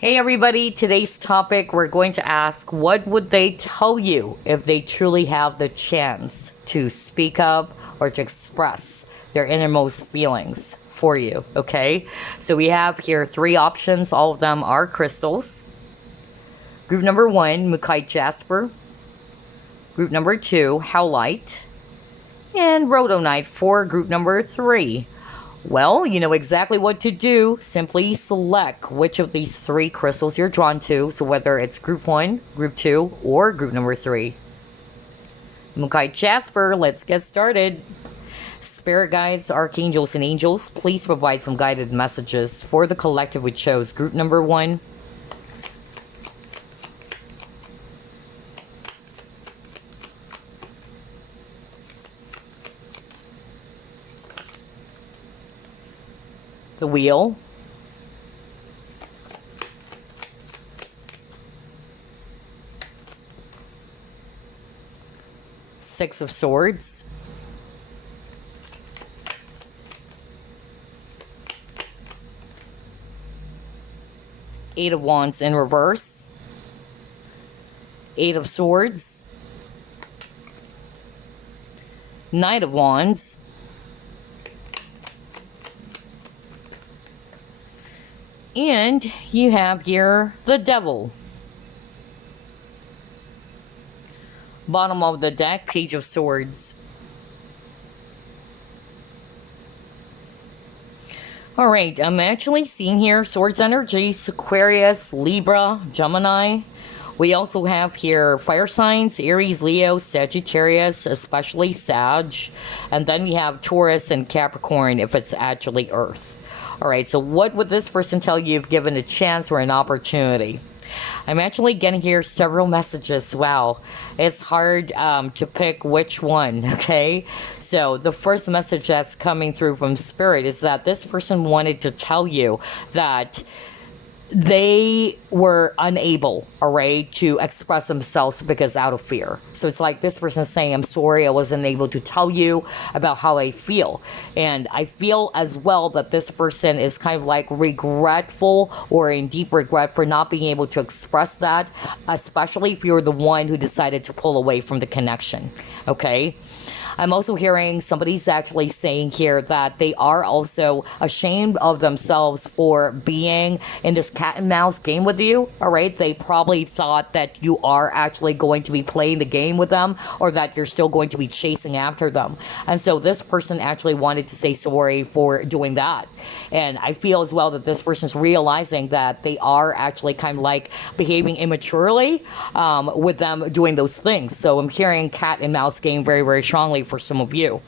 Hey everybody, today's topic we're going to ask what would they tell you if they truly have the chance to speak up or to express their innermost feelings for you, okay? So we have here three options, all of them are crystals. Group number one, Mookaite Jasper. Group number two, Howlite. And Rhodonite for group number three. Well, you know exactly what to do. Simply select which of these three crystals you're drawn to. So whether it's group 1, group 2, or group number 3. Mookaite Jasper, let's get started. Spirit guides, archangels, and angels, please provide some guided messages for the collective we chose. Group number 1. The wheel. Six of Swords. Eight of Wands in reverse. Eight of Swords. Knight of Wands. And you have here the Devil. Bottom of the deck, Page of Swords. Alright, I'm actually seeing here Swords energies, Aquarius, Libra, Gemini. We also have here fire signs, Aries, Leo, Sagittarius, especially Sag. And then we have Taurus and Capricorn if it's actually Earth. Alright, so what would this person tell you if given a chance or an opportunity? I'm actually getting here several messages. Wow, it's hard to pick which one, okay? So the first message that's coming through from Spirit is that this person wanted to tell you that they were unable, all right, to express themselves because out of fear. So it's like this person saying, I'm sorry, I wasn't able to tell you about how I feel. And I feel as well that this person is kind of like regretful or in deep regret for not being able to express that, especially if you're the one who decided to pull away from the connection, okay? I'm also hearing somebody's actually saying here that they are also ashamed of themselves for being in this cat and mouse game with you, all right? They probably thought that you are actually going to be playing the game with them or that you're still going to be chasing after them. And so this person actually wanted to say sorry for doing that. And I feel as well that this person's realizing that they are actually kind of like behaving immaturely with them doing those things. So I'm hearing cat and mouse game very, very strongly for some of you.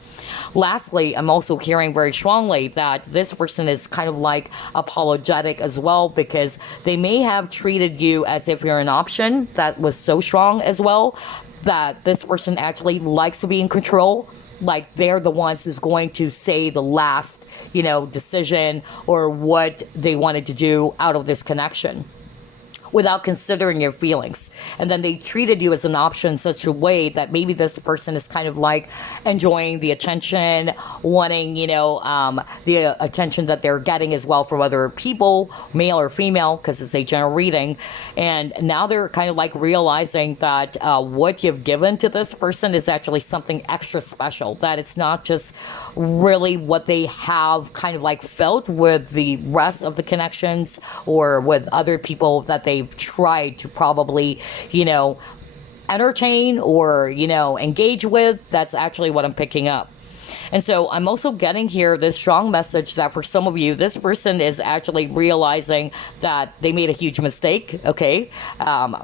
Lastly, I'm also hearing very strongly that this person is kind of like apologetic as well because they may have treated you as if you're an option. That was so strong as well that this person actually likes to be in control. Like they're the ones who's going to say the last, decision or what they wanted to do out of this connection, without considering your feelings. And then they treated you as an option in such a way that maybe this person is kind of like enjoying the attention, wanting, the attention that they're getting as well from other people, male or female, because it's a general reading. And now they're kind of like realizing that what you've given to this person is actually something extra special, that it's not just really what they have kind of like felt with the rest of the connections or with other people that they've tried to probably, entertain or, engage with. That's actually what I'm picking up. And so I'm also getting here this strong message that for some of you, this person is actually realizing that they made a huge mistake, okay,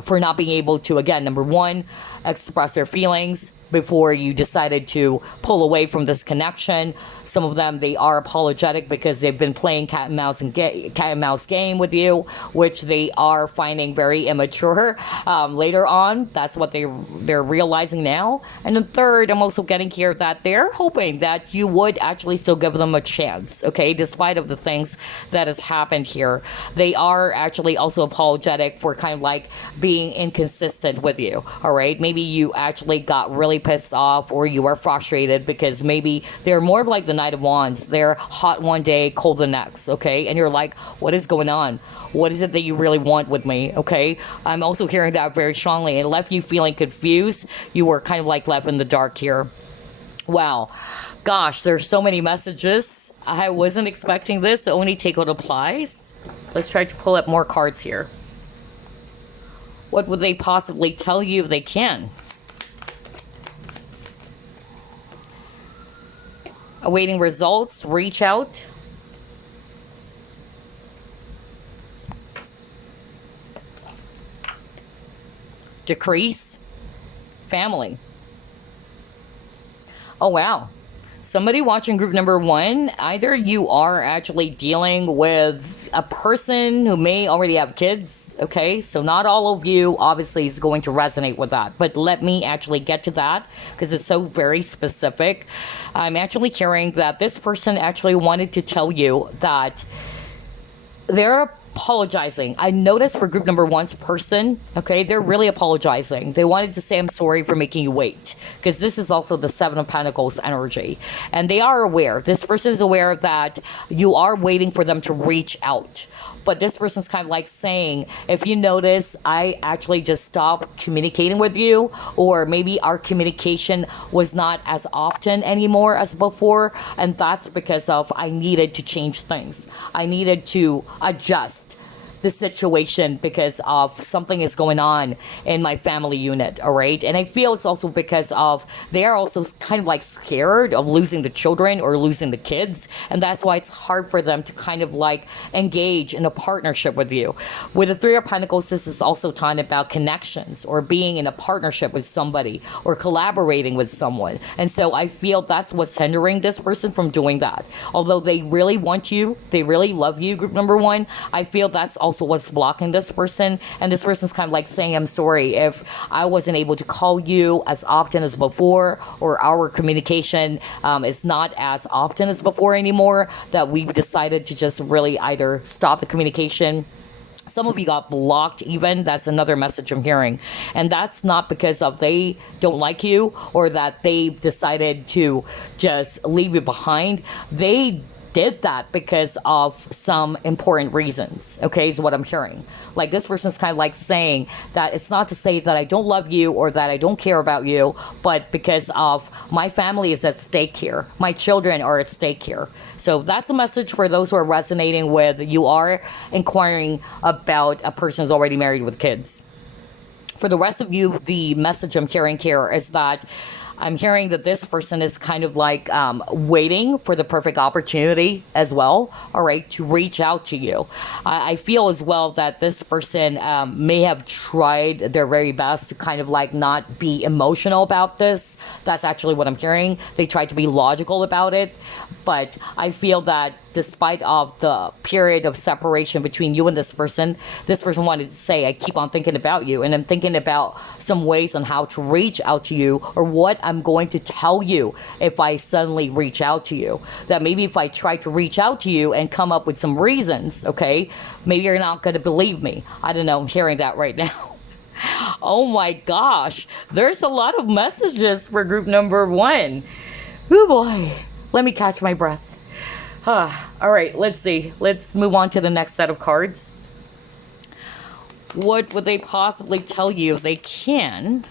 for not being able to, again, number one, express their feelings before you decided to pull away from this connection. Some of them, they are apologetic because they've been playing cat and mouse game with you, which they are finding very immature later on. That's what they're realizing now. And then third, I'm also getting here that they're hoping that you would actually still give them a chance, okay, despite of the things that has happened here. They are actually also apologetic for kind of like being inconsistent with you, all right? Maybe you actually got really really pissed off, or you are frustrated because maybe they're more of like the Knight of Wands. They're hot one day, cold the next, okay? And you're like, what is going on? What is it that you really want with me, okay? I'm also hearing that very strongly. It left you feeling confused. You were kind of like left in the dark here. Wow. Gosh, there's so many messages. I wasn't expecting this. So only take what applies. Let's try to pull up more cards here. What would they possibly tell you if they can? Awaiting results. Reach out. Decrease. Family. Oh, wow. Somebody watching group number 1, either you are actually dealing with a person who may already have kids, okay? So not all of you obviously is going to resonate with that, but let me actually get to that because it's so very specific. I'm actually hearing that this person actually wanted to tell you that they're apologizing. I noticed for group number 1's person, okay, they're really apologizing. They wanted to say, I'm sorry for making you wait, because this is also the 7 of Pentacles energy. And they are aware. This person is aware that you are waiting for them to reach out. But this person's kind of like saying, if you notice, I actually just stopped communicating with you, or maybe our communication was not as often anymore as before, and that's because of I needed to change things. I needed to adjust the situation because of something is going on in my family unit, all right? And I feel it's also because of they are also kind of like scared of losing the children or losing the kids, and that's why it's hard for them to kind of like engage in a partnership with you. With the 3 of Pentacles, this is also talking about connections or being in a partnership with somebody or collaborating with someone. And so I feel that's what's hindering this person from doing that. Although they really want you, they really love you, group number 1, I feel that's also what's blocking this person. And this person's kind of like saying, I'm sorry if I wasn't able to call you as often as before, or our communication is not as often as before anymore, that we decided to just really either stop the communication. Some of you got blocked even. That's another message I'm hearing. And that's not because of they don't like you or that they decided to just leave you behind. They did that because of some important reasons, okay, is what I'm hearing. Like this person's kind of like saying that it's not to say that I don't love you or that I don't care about you, but because of my family is at stake here. My children are at stake here. So that's a message for those who are resonating with you are inquiring about a person who's already married with kids. For the rest of you, the message I'm hearing here is that I'm hearing that this person is kind of like waiting for the perfect opportunity as well, all right, to reach out to you. I feel as well that this person may have tried their very best to kind of like not be emotional about this. That's actually what I'm hearing. They tried to be logical about it, but I feel that despite of the period of separation between you and this person wanted to say, I keep on thinking about you, and I'm thinking about some ways on how to reach out to you, or what I'm going to tell you if I suddenly reach out to you. That maybe if I try to reach out to you and come up with some reasons, okay, maybe you're not going to believe me. I don't know, I'm hearing that right now. Oh my gosh, there's a lot of messages for group number 1. Oh boy, let me catch my breath. All right, let's see. Let's move on to the next set of cards. What would they possibly tell you if they can?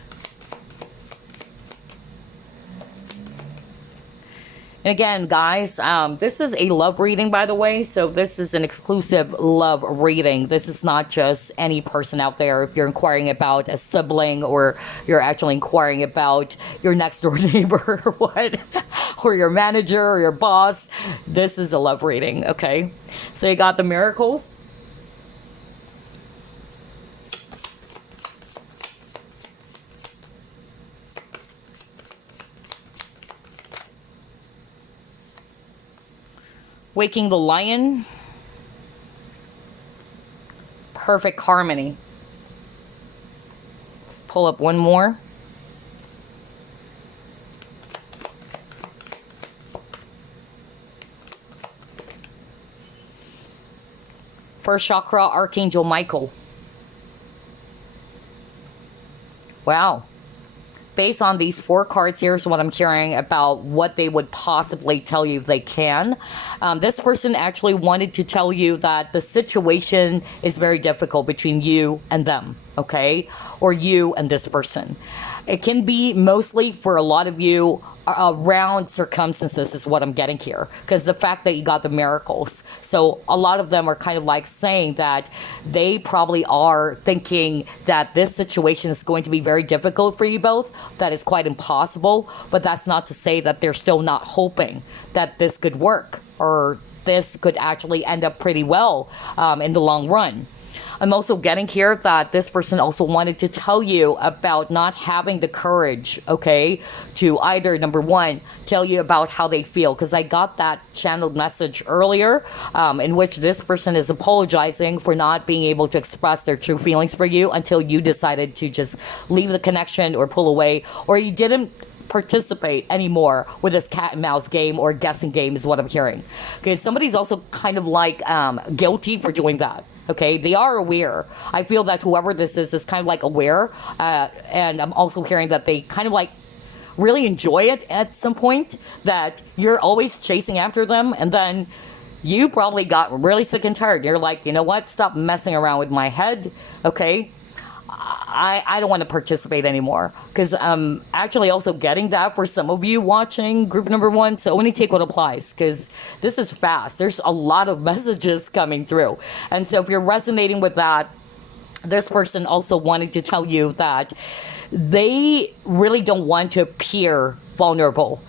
And again, guys, this is a love reading, by the way. So this is an exclusive love reading. This is not just any person out there. If you're inquiring about a sibling, or you're actually inquiring about your next door neighbor or what, or your manager or your boss, this is a love reading, okay? So you got the miracles. Waking the Lion. Perfect harmony. Let's pull up one more. First chakra, Archangel Michael. Wow. based on these 4 cards, here's what I'm hearing about what they would possibly tell you if they can. This person actually wanted to tell you that the situation is very difficult between you and them, okay? Or you and this person. It can be mostly for a lot of you around circumstances is what I'm getting here, because the fact that you got the miracles, so a lot of them are kind of like saying that they probably are thinking that this situation is going to be very difficult for you both, that it's quite impossible, but that's not to say that they're still not hoping that this could work or this could actually end up pretty well in the long run. I'm also getting here that this person also wanted to tell you about not having the courage, okay, to either, number one, tell you about how they feel, because I got that channeled message earlier in which this person is apologizing for not being able to express their true feelings for you until you decided to just leave the connection or pull away, or you didn't participate anymore with this cat and mouse game or guessing game is what I'm hearing. Okay, somebody's also kind of like guilty for doing that. Okay, they are aware. I feel that whoever this is kind of like aware, and I'm also hearing that they kind of like really enjoy it at some point, that you're always chasing after them, and then you probably got really sick and tired. You're like, you know what, stop messing around with my head, okay? I don't want to participate anymore, because I'm actually also getting that for some of you watching group number 1, so only take what applies, because this is fast. There's a lot of messages coming through, and so if you're resonating with that, this person also wanted to tell you that they really don't want to appear vulnerable.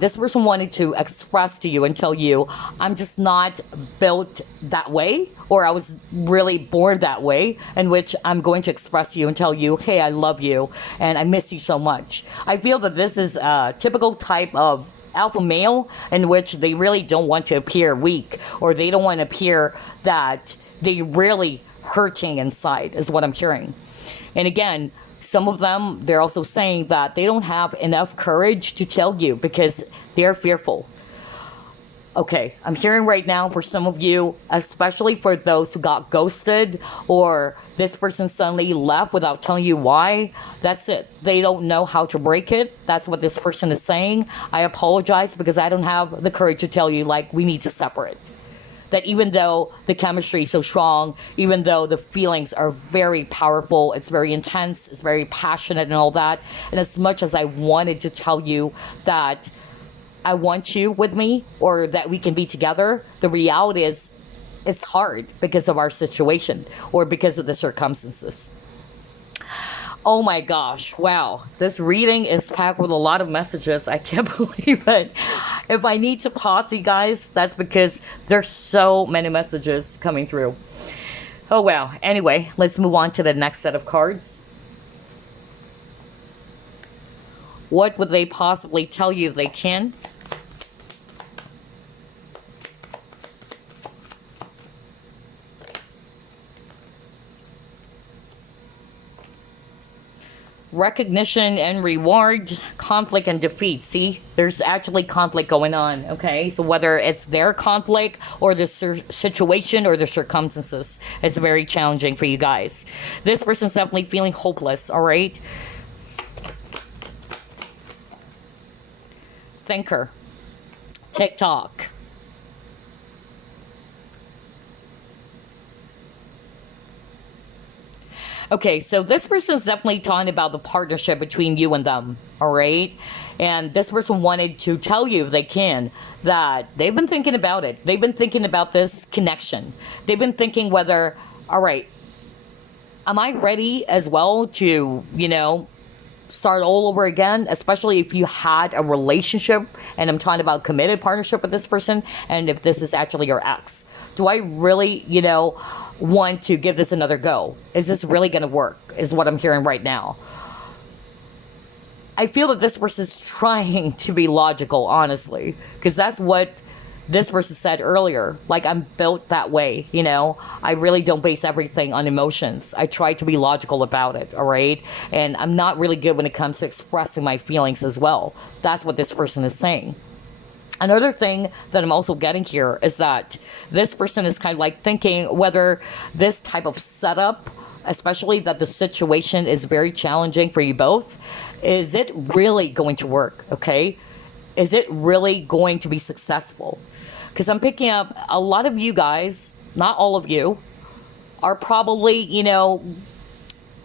This person wanted to express to you and tell you, I'm just not built that way, or I was really born that way, in which I'm going to express to you and tell you, hey, I love you and I miss you so much. I feel that this is a typical type of alpha male in which they really don't want to appear weak, or they don't want to appear that they really hurting inside, is what I'm hearing. And again, some of them, they're also saying that they don't have enough courage to tell you because they're fearful. Okay, I'm hearing right now for some of you, especially for those who got ghosted, or this person suddenly left without telling you why, that's it. They don't know how to break it. That's what this person is saying. I apologize because I don't have the courage to tell you, like, we need to separate. That even though the chemistry is so strong, even though the feelings are very powerful, it's very intense, it's very passionate and all that, and as much as I wanted to tell you that I want you with me or that we can be together, the reality is it's hard because of our situation or because of the circumstances. Oh my gosh, wow. This reading is packed with a lot of messages. I can't believe it. If I need to pause, you guys, that's because there's so many messages coming through. Oh wow. Anyway, let's move on to the next set of cards. What would they possibly tell you if they can? Recognition and reward, conflict and defeat. See, there's actually conflict going on, okay? So whether it's their conflict or the situation or the circumstances, it's very challenging for you guys. This person's definitely feeling hopeless, all right? Thinker. TikTok. Okay, so this person is definitely talking about the partnership between you and them, all right? And this person wanted to tell you, if they can, that they've been thinking about it. They've been thinking about this connection. They've been thinking whether, all right, am I ready as well to, you know, start all over again, especially if you had a relationship, and I'm talking about committed partnership with this person, and if this is actually your ex. Do I really, you know, want to give this another go? Is this really going to work, is what I'm hearing right now. I feel that this person is trying to be logical, honestly, because that's what this person said earlier. Like, I'm built that way, you know? I really don't base everything on emotions. I try to be logical about it, all right? And I'm not really good when it comes to expressing my feelings as well. That's what this person is saying. Another thing that I'm also getting here is that this person is kind of like thinking whether this type of setup especially that the situation is very challenging for you both. Is it really going to work? Okay. Is it really going to be successful? Because I'm picking up a lot of you guys, not all of you, are probably,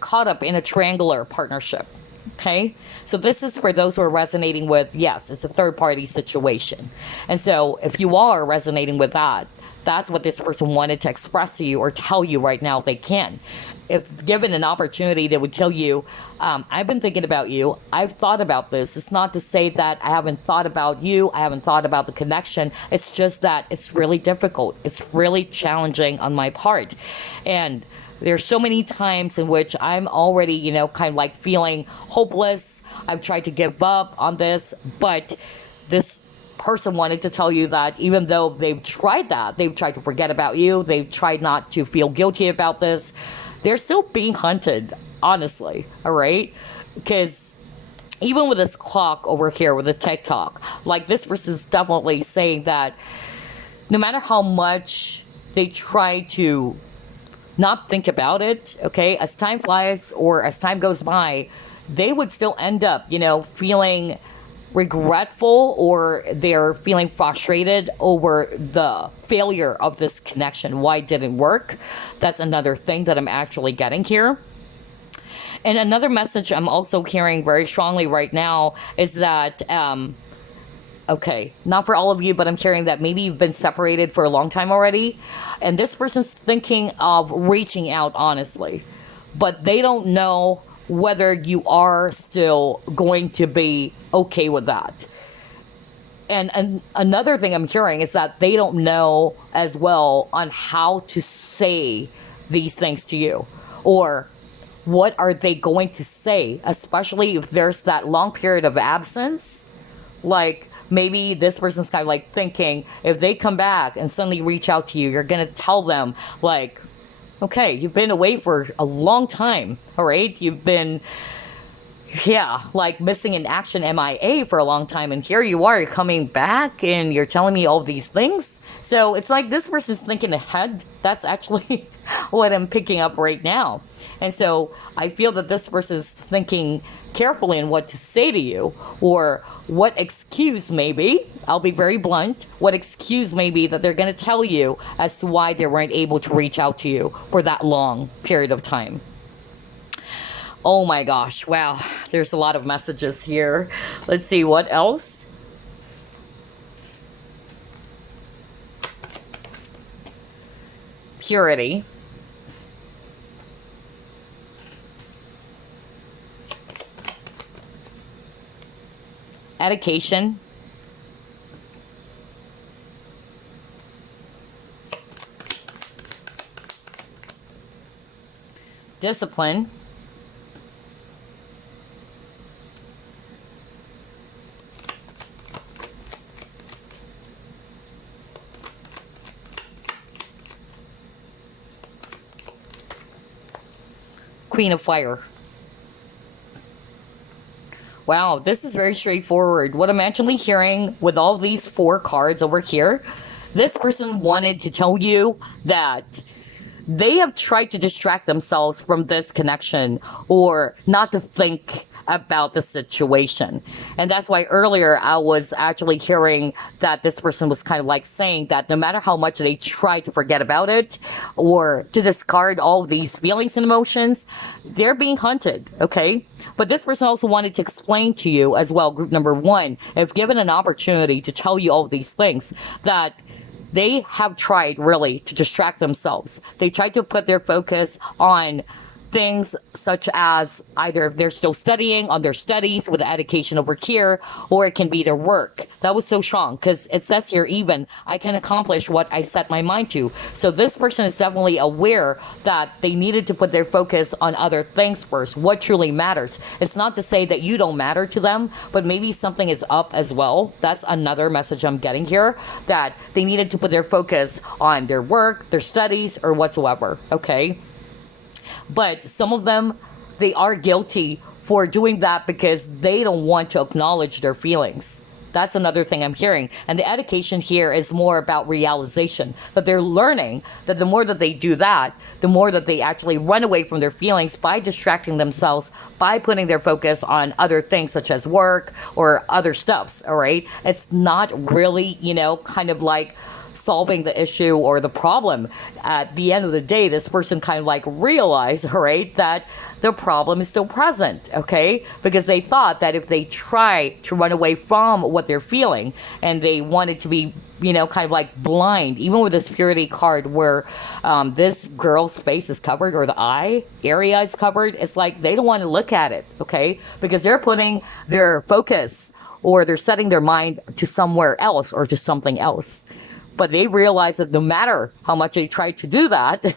caught up in a triangular partnership. Okay. So this is for those who are resonating with, yes, it's a third party situation. And so if you are resonating with that, that's what this person wanted to express to you or tell you right now they can. If given an opportunity, they would tell you, I've been thinking about you. I've thought about this. It's not to say that I haven't thought about you. I haven't thought about the connection. It's just that it's really difficult. It's really challenging on my part. And there's so many times in which I'm already, kind of like feeling hopeless. I've tried to give up on this, but this person wanted to tell you that even though they've tried that, they've tried to forget about you, they've tried not to feel guilty about this, they're still being hunted, honestly, all right? Because even with this clock over here with the TikTok, like this person's definitely saying that no matter how much they try to not think about it, okay, as time flies or as time goes by, they would still end up, feeling regretful, or they're feeling frustrated over the failure of this connection. Why it didn't work? That's another thing that I'm actually getting here. And another message I'm also hearing very strongly right now is that, okay, not for all of you, but I'm hearing that maybe you've been separated for a long time already. And this person's thinking of reaching out honestly, but they don't know whether you are still going to be okay with that. And another thing I'm hearing is that they don't know as well on how to say these things to you, or what are they going to say, especially if there's that long period of absence. Like maybe this person's kind of like thinking if they come back and suddenly reach out to you, you're going to tell them like, okay, you've been away for a long time, all right? You've been, like missing in action, MIA for a long time, and here you are, you're coming back and you're telling me all these things. So it's like this person's thinking ahead. That's actually what I'm picking up right now. And so I feel that this person's thinking carefully in what to say to you, or what excuse maybe, I'll be very blunt, what excuse maybe that they're going to tell you as to why they weren't able to reach out to you for that long period of time. Oh my gosh, wow, there's a lot of messages here. Let's see, what else? Purity. Education. Discipline. Queen of Fire. Wow, this is very straightforward. What I'm actually hearing with all these 4 cards over here, this person wanted to tell you that they have tried to distract themselves from this connection, or not to think about the situation. And that's why earlier I was actually hearing that this person was kind of like saying that no matter how much they try to forget about it or to discard all these feelings and emotions, they're being hunted, okay? But this person also wanted to explain to you as well, group number 1, if given an opportunity to tell you all these things, that they have tried really to distract themselves. They tried to put their focus on things such as either they're still studying on their studies with the education over here, or it can be their work. That was so strong because it says here, even I can accomplish what I set my mind to. So this person is definitely aware that they needed to put their focus on other things first, what truly matters. It's not to say that you don't matter to them, but maybe something is up as well. That's another message I'm getting here, that they needed to put their focus on their work, their studies, or whatsoever, okay? But some of them, they are guilty for doing that because they don't want to acknowledge their feelings. That's another thing I'm hearing. And the education here is more about realization, that they're learning that the more that they do that, the more that they actually run away from their feelings by distracting themselves, by putting their focus on other things such as work or other stuffs, all right? It's not really, kind of like solving the issue or the problem. At the end of the day, this person kind of like realized, right, that the problem is still present, okay? Because they thought that if they try to run away from what they're feeling and they wanted to be, kind of like blind, even with this purity card where this girl's face is covered or the eye area is covered, it's like they don't want to look at it, okay? Because they're putting their focus or they're setting their mind to somewhere else or to something else. But they realize that no matter how much they try to do that,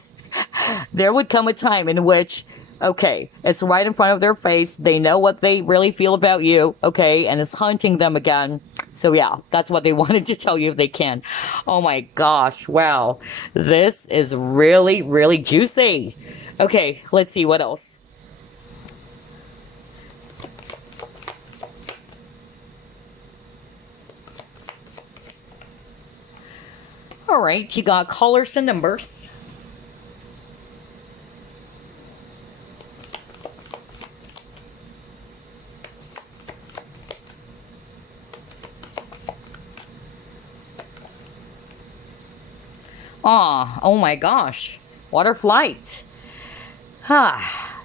there would come a time in which, okay, it's right in front of their face. They know what they really feel about you, okay, and it's haunting them again. So yeah, that's what they wanted to tell you if they can. Oh my gosh, wow. This is really, really juicy. Okay, let's see what else. All right, you got colors and numbers. Oh my gosh. Water flight.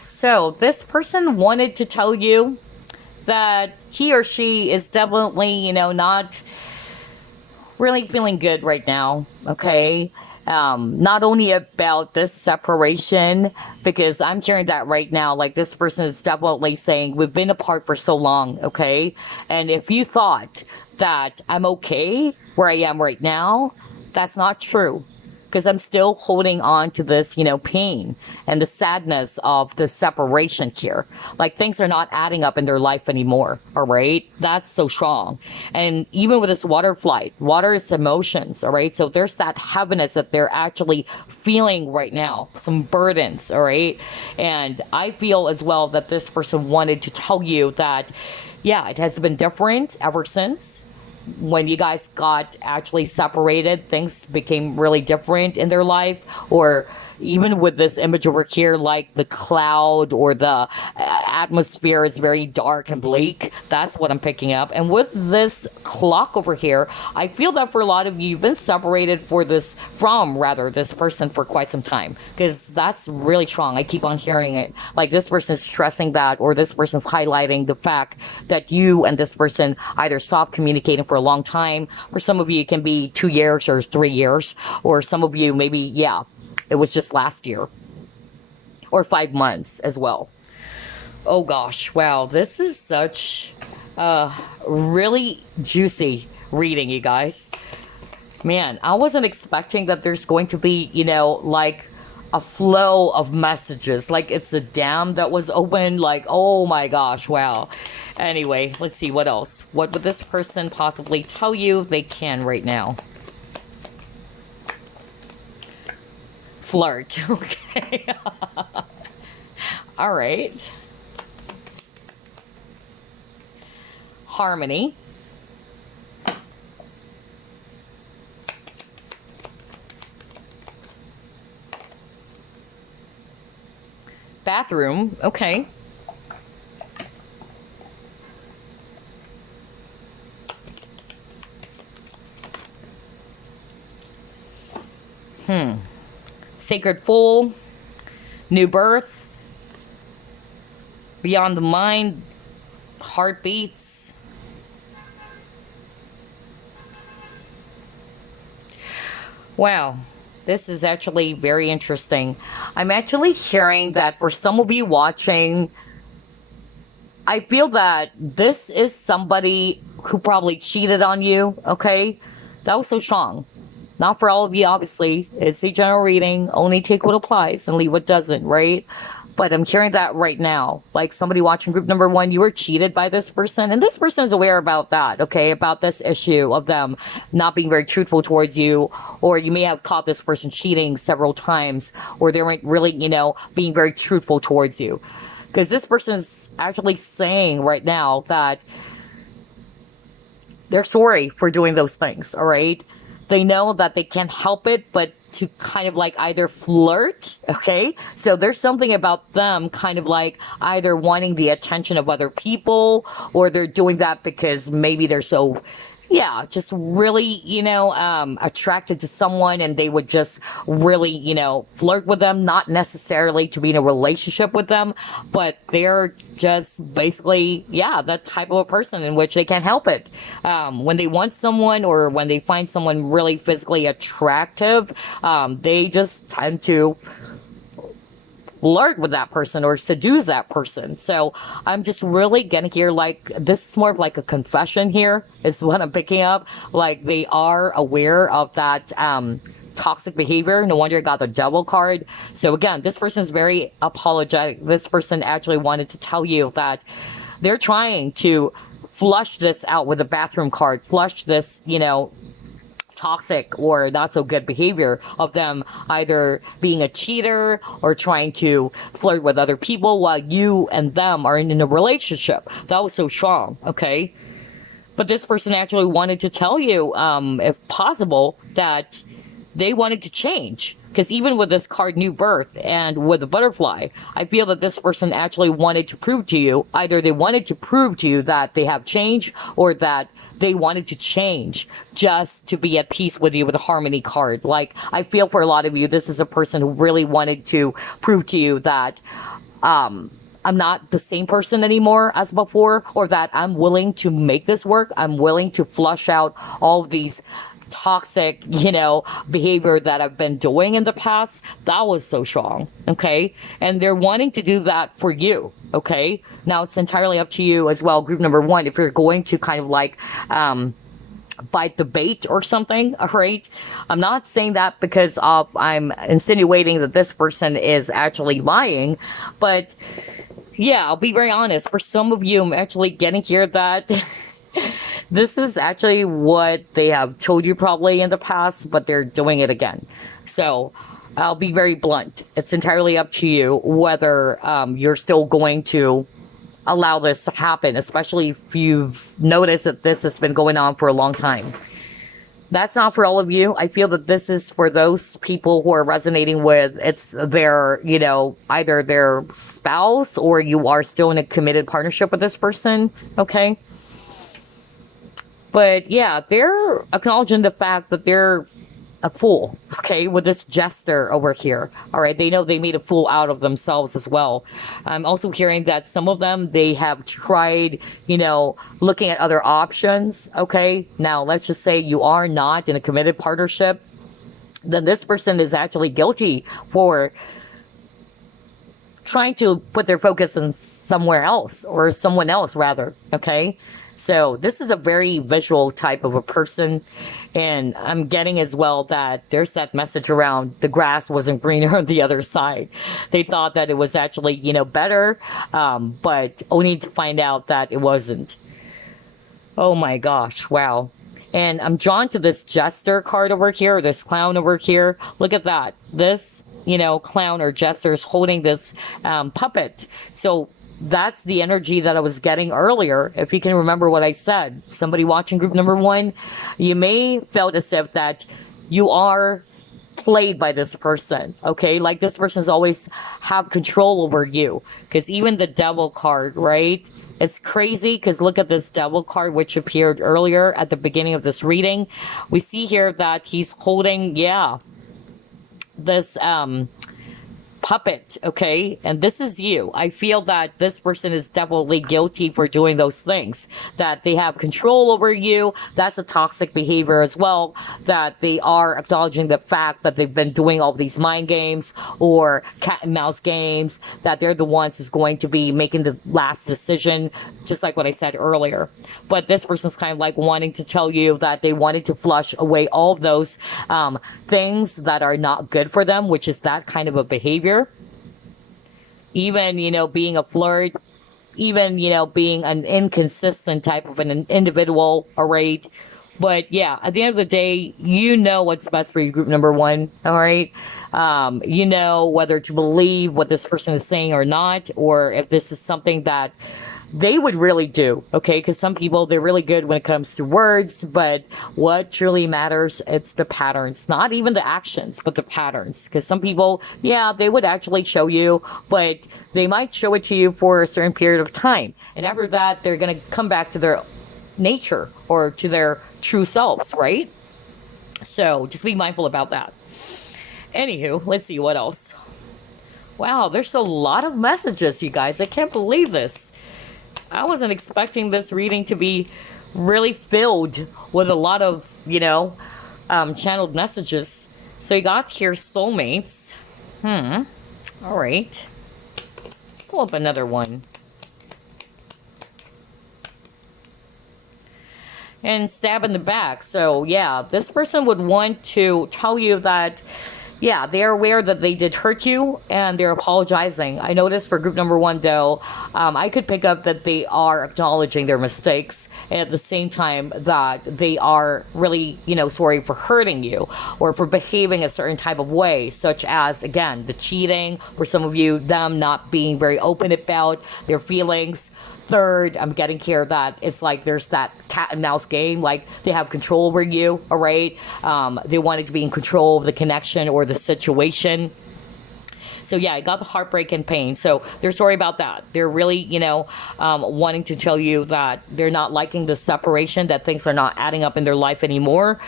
So this person wanted to tell you that he or she is definitely, not really feeling good right now, okay? Not only about this separation, because I'm hearing that right now, like this person is definitely saying we've been apart for so long, okay? And if you thought that I'm okay where I am right now, that's not true. Because I'm still holding on to this, pain and the sadness of the separation here. Like things are not adding up in their life anymore, all right? That's so strong. And even with this water flight, water is emotions, all right? So there's that heaviness that they're actually feeling right now, some burdens, all right? And I feel as well that this person wanted to tell you that, yeah, it has been different ever since. When you guys got actually separated, things became really different in their life. Or even with this image over here, like the cloud or the atmosphere is very dark and bleak. That's what I'm picking up. And with this clock over here, I feel that for a lot of you, you've been separated from this person for quite some time, because that's really strong. I keep on hearing it. Like this person is stressing that, or this person's highlighting the fact that you and this person either stopped communicating for a long time. For some of you, it can be 2 years or 3 years, or some of you maybe, it was just last year or 5 months as well. Oh gosh, wow, this is such a really juicy reading, you guys. Man, I wasn't expecting that there's going to be, like a flow of messages, like it's a dam that was open, like, oh my gosh, wow. Anyway, let's see what else. What would this person possibly tell you they can right now? Flirt. Okay. All right. Harmony. Bathroom. Okay. Sacred Fool, New Birth, Beyond the Mind, Heartbeats. Wow, this is actually very interesting. I'm actually sharing that for some of you watching, I feel that this is somebody who probably cheated on you, okay? That was so strong. Not for all of you, obviously. It's a general reading. Only take what applies and leave what doesn't, right? But I'm sharing that right now. Like somebody watching group number 1, you were cheated by this person. And this person is aware about that, okay? About this issue of them not being very truthful towards you. Or you may have caught this person cheating several times. Or they weren't really, being very truthful towards you. Because this person is actually saying right now that they're sorry for doing those things, all right? They know that they can't help it, but to kind of like either flirt, okay? So there's something about them kind of like either wanting the attention of other people, or they're doing that because maybe they're so, yeah, just really, attracted to someone, and they would just really, flirt with them, not necessarily to be in a relationship with them, but they're just basically, yeah, that type of a person in which they can't help it. When they want someone, or when they find someone really physically attractive, they just tend to flirt with that person or seduce that person. So I'm just really getting here, like, this is more of like a confession here, is what I'm picking up. Like, they are aware of that toxic behavior. No wonder I got the devil card. So again, this person is very apologetic. This person actually wanted to tell you that they're trying to flush this out with a bathroom card, flush this, toxic or not so good behavior of them either being a cheater or trying to flirt with other people while you and them are in a relationship. That was so strong, okay? But this person actually wanted to tell you, if possible, that they wanted to change. Because even with this card, New Birth, and with the butterfly, I feel that this person actually wanted to prove to you, either they wanted to prove to you that they have changed, or that they wanted to change just to be at peace with you with the Harmony card. Like, I feel for a lot of you, this is a person who really wanted to prove to you that, I'm not the same person anymore as before, or that I'm willing to make this work. I'm willing to flush out all of these toxic, behavior that I've been doing in the past. That was so strong, okay? And they're wanting to do that for you, okay? Now, it's entirely up to you as well, group number one, if you're going to kind of like, bite the bait or something, all right? I'm not saying that because I'm insinuating that this person is actually lying, but yeah, I'll be very honest. For some of you, I'm actually getting here that this is actually what they have told you probably in the past, but they're doing it again. So I'll be very blunt. It's entirely up to you whether you're still going to allow this to happen, especially if you've noticed that this has been going on for a long time. That's not for all of you. I feel that this is for those people who are resonating with it's their, either their spouse, or you are still in a committed partnership with this person, okay? But yeah, they're acknowledging the fact that they're a fool, okay, with this jester over here. All right, they know they made a fool out of themselves as well. I'm also hearing that some of them, they have tried, looking at other options, okay? Now, let's just say you are not in a committed partnership, then this person is actually guilty for trying to put their focus on somewhere else, or someone else rather, okay? So this is a very visual type of a person, and I'm getting as well that there's that message around the grass wasn't greener on the other side. They thought that it was actually, better, but only to find out that it wasn't. Oh my gosh, wow. And I'm drawn to this jester card over here, or this clown over here. Look at that. This, clown or jester is holding this puppet. So that's the energy that I was getting earlier. If you can remember what I said, somebody watching group number one, you may felt as if that you are played by this person, okay? Like, this person's always have control over you, because even the devil card, right? It's crazy because look at this devil card, which appeared earlier at the beginning of this reading. We see here that he's holding, this puppet, okay? And this is you. I feel that this person is definitely guilty for doing those things, that they have control over you. That's a toxic behavior as well, that they are acknowledging the fact that they've been doing all these mind games or cat and mouse games, that they're the ones who's going to be making the last decision, just like what I said earlier. But this person's kind of like wanting to tell you that they wanted to flush away all of those things that are not good for them, which is that kind of a behavior. Even, being a flirt, even, being an inconsistent type of an individual, all right? But yeah, at the end of the day, you know what's best for you, group number one, all right? You know whether to believe what this person is saying or not, or if this is something that they would really do, okay? Because some people, they're really good when it comes to words, but what truly matters, it's the patterns, not even the actions, but the patterns. Because some people, yeah, they would actually show you, but they might show it to you for a certain period of time. And after that, they're going to come back to their nature or to their true selves, right? So just be mindful about that. Anywho, let's see what else. Wow, there's a lot of messages, you guys. I can't believe this. I wasn't expecting this reading to be really filled with a lot of, channeled messages. So you got here soulmates. All right. Let's pull up another one. And stab in the back. So yeah, this person would want to tell you that, yeah, they're aware that they did hurt you and they're apologizing. I noticed for group number 1, though, I could pick up that they are acknowledging their mistakes and at the same time that they are really, sorry for hurting you or for behaving a certain type of way, such as, again, the cheating, for some of you, them not being very open about their feelings. Third, I'm getting here that it's like there's that cat and mouse game, like they have control over you, all right? They wanted to be in control of the connection or the situation. So yeah, I got the heartbreak and pain. So they're sorry about that. They're really, wanting to tell you that they're not liking the separation, that things are not adding up in their life anymore.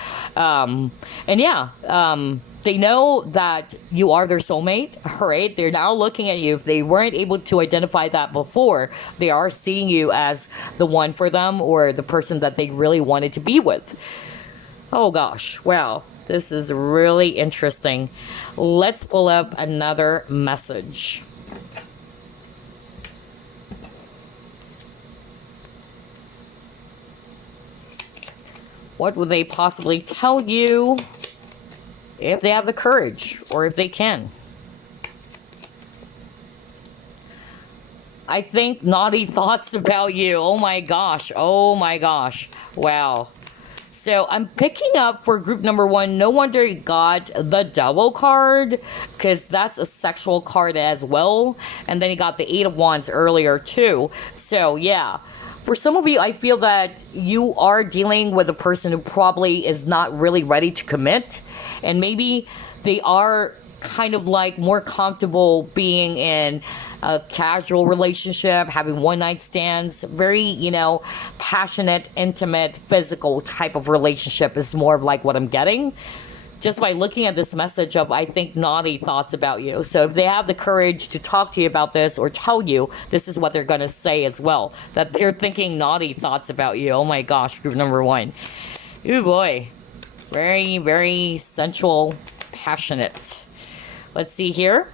They know that you are their soulmate, all right? They're now looking at you. If they weren't able to identify that before, they are seeing you as the one for them or the person that they really wanted to be with. Oh gosh, wow. This is really interesting. Let's pull up another message. What would they possibly tell you? If they have the courage, or if they can. I think naughty thoughts about you. Oh my gosh. Oh my gosh. Wow. So I'm picking up for group number 1. No wonder you got the Devil card, because that's a sexual card as well. And then you got the 8 of Wands earlier too. So yeah. For some of you, I feel that you are dealing with a person who probably is not really ready to commit. And maybe they are kind of like more comfortable being in a casual relationship, having one-night stands, very, passionate, intimate, physical type of relationship is more of like what I'm getting. Just by looking at this message of, I think, naughty thoughts about you. So if they have the courage to talk to you about this or tell you, this is what they're going to say as well. That they're thinking naughty thoughts about you. Oh my gosh, group number 1. Ooh boy. Very, very sensual, passionate. Let's see here.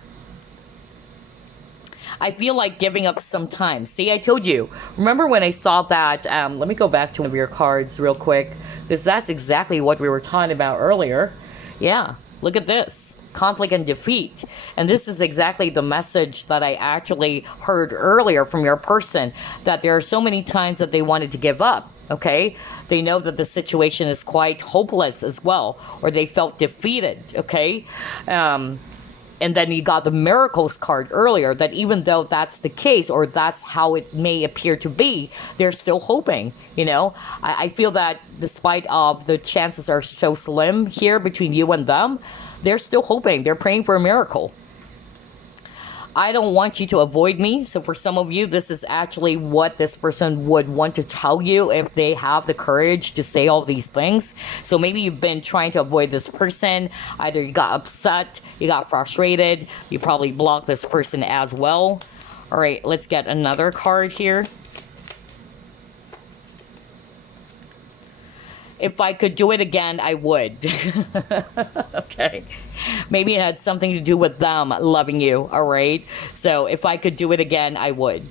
I feel like giving up some time. See, I told you. Remember when I saw that? Let me go back to one of your cards real quick, because that's exactly what we were talking about earlier. Yeah, look at this. Conflict and defeat. And this is exactly the message that I actually heard earlier from your person, that there are so many times that they wanted to give up. Okay, they know that the situation is quite hopeless as well, or they felt defeated. Okay, and then you got the miracles card earlier, that even though that's the case, or that's how it may appear to be, they're still hoping. I feel that despite of the chances are so slim here between you and them, they're still hoping. They're praying for a miracle. I don't want you to avoid me. So for some of you, this is actually what this person would want to tell you if they have the courage to say all these things. So maybe you've been trying to avoid this person. Either you got upset, you got frustrated, you probably blocked this person as well. All right, let's get another card here. If I could do it again, I would. Okay. Maybe it had something to do with them loving you, all right? So if I could do it again, I would.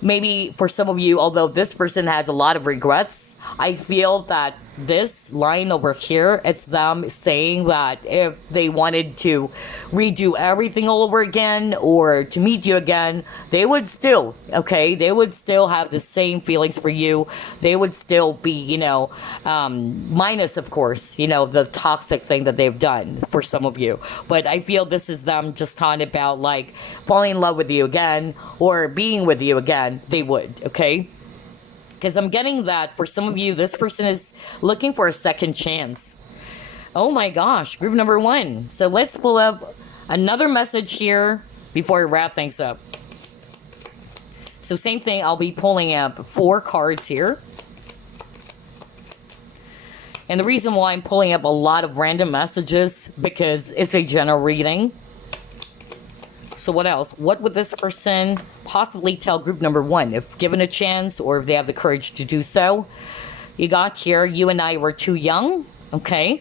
Maybe for some of you, although this person has a lot of regrets, I feel that this line over here, it's them saying that if they wanted to redo everything all over again or to meet you again, they would still, okay, they would still have the same feelings for you. They would still be, you know, minus, of course, you know, the toxic thing that they've done for some of you. But I feel this is them just talking about like falling in love with you again or being with you again. They would, okay? Because I'm getting that for some of you, this person is looking for a second chance. Oh my gosh, group number 1. So let's pull up another message here before I wrap things up. So same thing, I'll be pulling up 4 cards here. And the reason why I'm pulling up a lot of random messages, because it's a general reading. So what else? What would this person possibly tell group number 1 if given a chance or if they have the courage to do so? You got here, you and I were too young. Okay.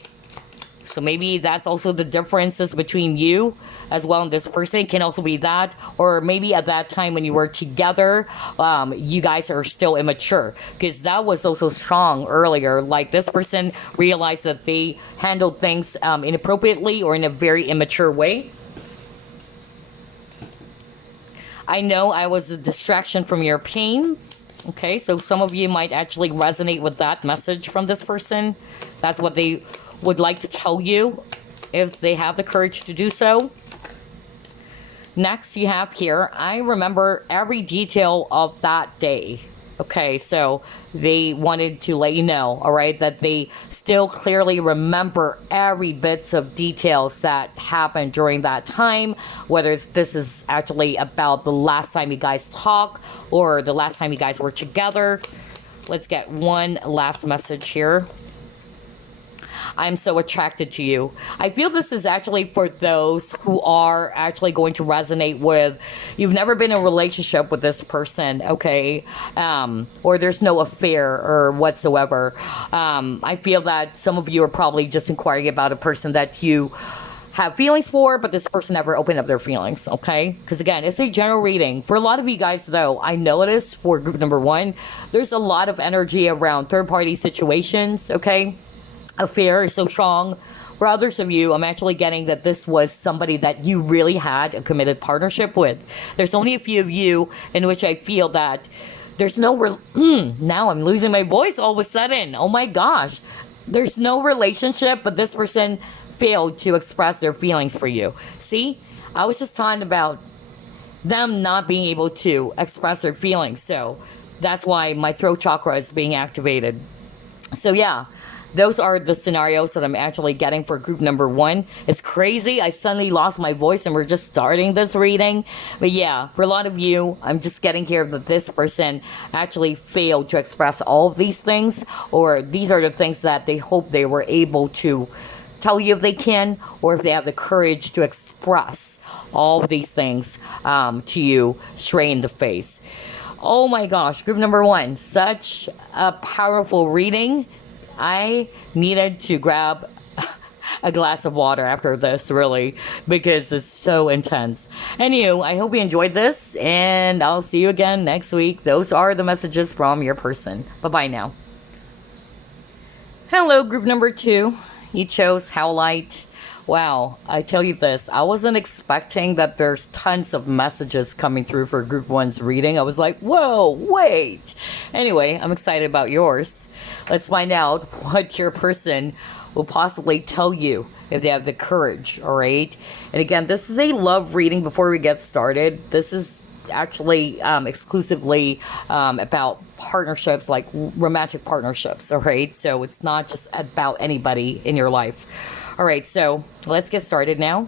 So maybe that's also the differences between you as well and this person. It can also be that. Or maybe at that time when you were together, you guys are still immature. Because that was also strong earlier. Like this person realized that they handled things inappropriately or in a very immature way. I know I was a distraction from your pain. Okay, so some of you might actually resonate with that message from this person. That's what they would like to tell you if they have the courage to do so. Next, you have here, I remember every detail of that day. Okay, so they wanted to let you know, all right, that they still clearly remember every bits of details that happened during that time, whether this is actually about the last time you guys talked or the last time you guys were together. Let's get one last message here. I'm so attracted to you. I feel this is actually for those who are actually going to resonate with, you've never been in a relationship with this person, okay? Or there's no affair or whatsoever. I feel that some of you are probably just inquiring about a person that you have feelings for, but this person never opened up their feelings, okay? Because again, it's a general reading. For a lot of you guys though, I noticed for group number 1, there's a lot of energy around third-party situations, okay? Affair is so strong. For others of you, I'm actually getting that this was somebody that you really had a committed partnership with. There's only a few of you in which I feel that there's no now I'm losing my voice all of a sudden. Oh my gosh. There's no relationship, but this person failed to express their feelings for you. See? I was just talking about them not being able to express their feelings. So that's why my throat chakra is being activated. So yeah. Those are the scenarios that I'm actually getting for group number 1. It's crazy. I suddenly lost my voice and we're just starting this reading. But yeah, for a lot of you, I'm just getting here that this person actually failed to express all of these things. Or these are the things that they hope they were able to tell you if they can. Or if they have the courage to express all of these things to you straight in the face. Oh my gosh, group number 1. Such a powerful reading. I needed to grab a glass of water after this, really, because it's so intense. Anywho, I hope you enjoyed this, and I'll see you again next week. Those are the messages from your person. Bye-bye now. Hello, group number 2. You chose Howlite. Wow, I tell you this, I wasn't expecting that there's tons of messages coming through for group 1's reading. I was like, whoa, wait. Anyway, I'm excited about yours. Let's find out what your person will possibly tell you if they have the courage, all right? And again, this is a love reading before we get started. This is actually exclusively about partnerships, like romantic partnerships, all right? So it's not just about anybody in your life. All right, so let's get started now.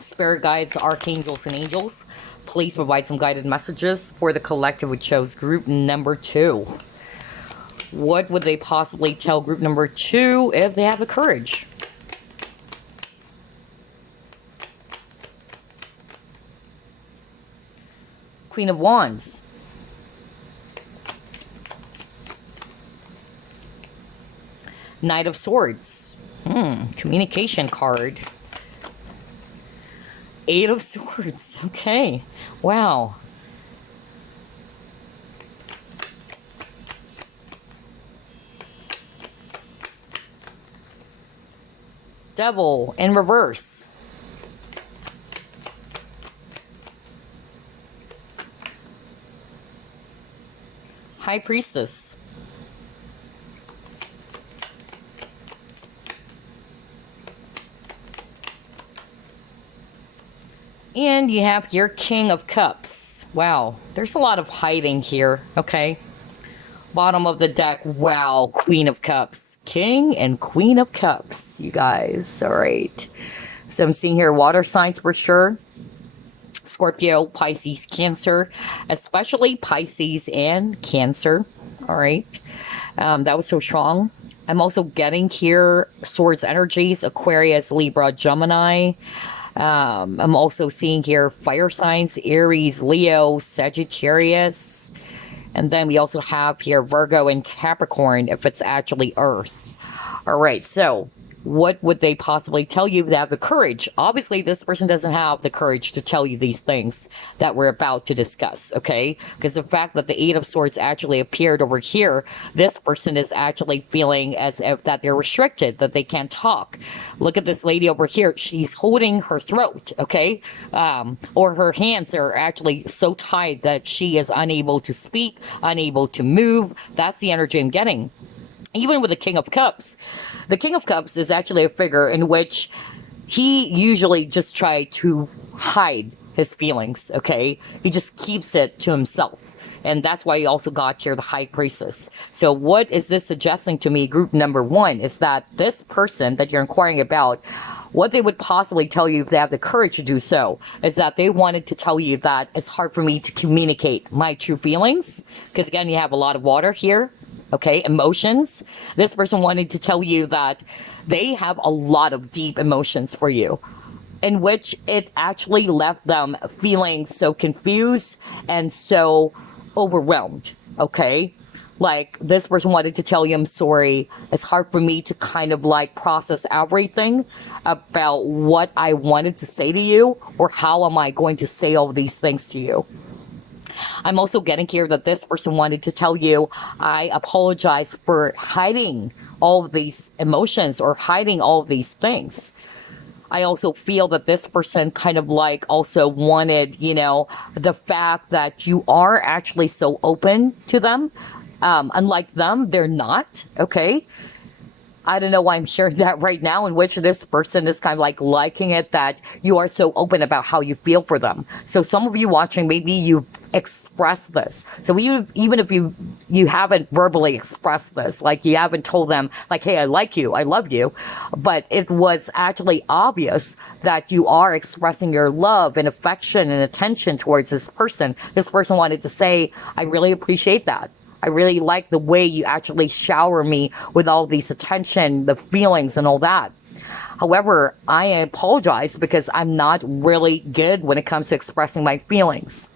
Spirit guides, archangels, and angels, please provide some guided messages for the collective we chose group number 2. What would they possibly tell group number 2 if they have the courage? Queen of Wands. Knight of Swords. Communication card. 8 of Swords. Okay. Wow. Devil in reverse. High Priestess. And you have your King of Cups. Wow, there's a lot of hiding here, okay? Bottom of the deck, wow, Queen of Cups. King and Queen of Cups, you guys, all right. So I'm seeing here water signs for sure. Scorpio, Pisces, Cancer, especially Pisces and Cancer, all right. That was so strong. I'm also getting here Swords energies, Aquarius, Libra, Gemini. I'm also seeing here fire signs, Aries, Leo, Sagittarius. And then we also have here Virgo and Capricorn if it's actually Earth. All right, so what would they possibly tell you if they have the courage? Obviously, this person doesn't have the courage to tell you these things that we're about to discuss, okay? Because the fact that the Eight of Swords actually appeared over here, this person is actually feeling as if that they're restricted, that they can't talk. Look at this lady over here. She's holding her throat, okay? Or her hands are actually so tied that she is unable to speak, unable to move. That's the energy I'm getting. Even with the King of Cups. The King of Cups is actually a figure in which he usually just tries to hide his feelings, okay? He just keeps it to himself. And that's why he also got here the High Priestess. So what is this suggesting to me, group number one, is that this person that you're inquiring about, what they would possibly tell you if they have the courage to do so, is that they wanted to tell you that it's hard for me to communicate my true feelings. Because again, you have a lot of water here. Okay, emotions. This person wanted to tell you that they have a lot of deep emotions for you, in which it actually left them feeling so confused and so overwhelmed, okay? Like, this person wanted to tell you, I'm sorry, it's hard for me to kind of like process everything about what I wanted to say to you, or how am I going to say all these things to you. I'm also getting here that this person wanted to tell you, I apologize for hiding all of these emotions or hiding all of these things. I also feel that this person kind of like also wanted, you know, the fact that you are actually so open to them. Unlike them, they're not, okay? I don't know why I'm sharing that right now, in which this person is kind of like liking it that you are so open about how you feel for them. So some of you watching, maybe you express this. So even if you haven't verbally expressed this, like you haven't told them like, hey, I like you, I love you, but it was actually obvious that you are expressing your love and affection and attention towards this person. This person wanted to say, I really appreciate that. I really like the way you actually shower me with all these attention, the feelings and all that. However, I apologize because I'm not really good when it comes to expressing my feelings.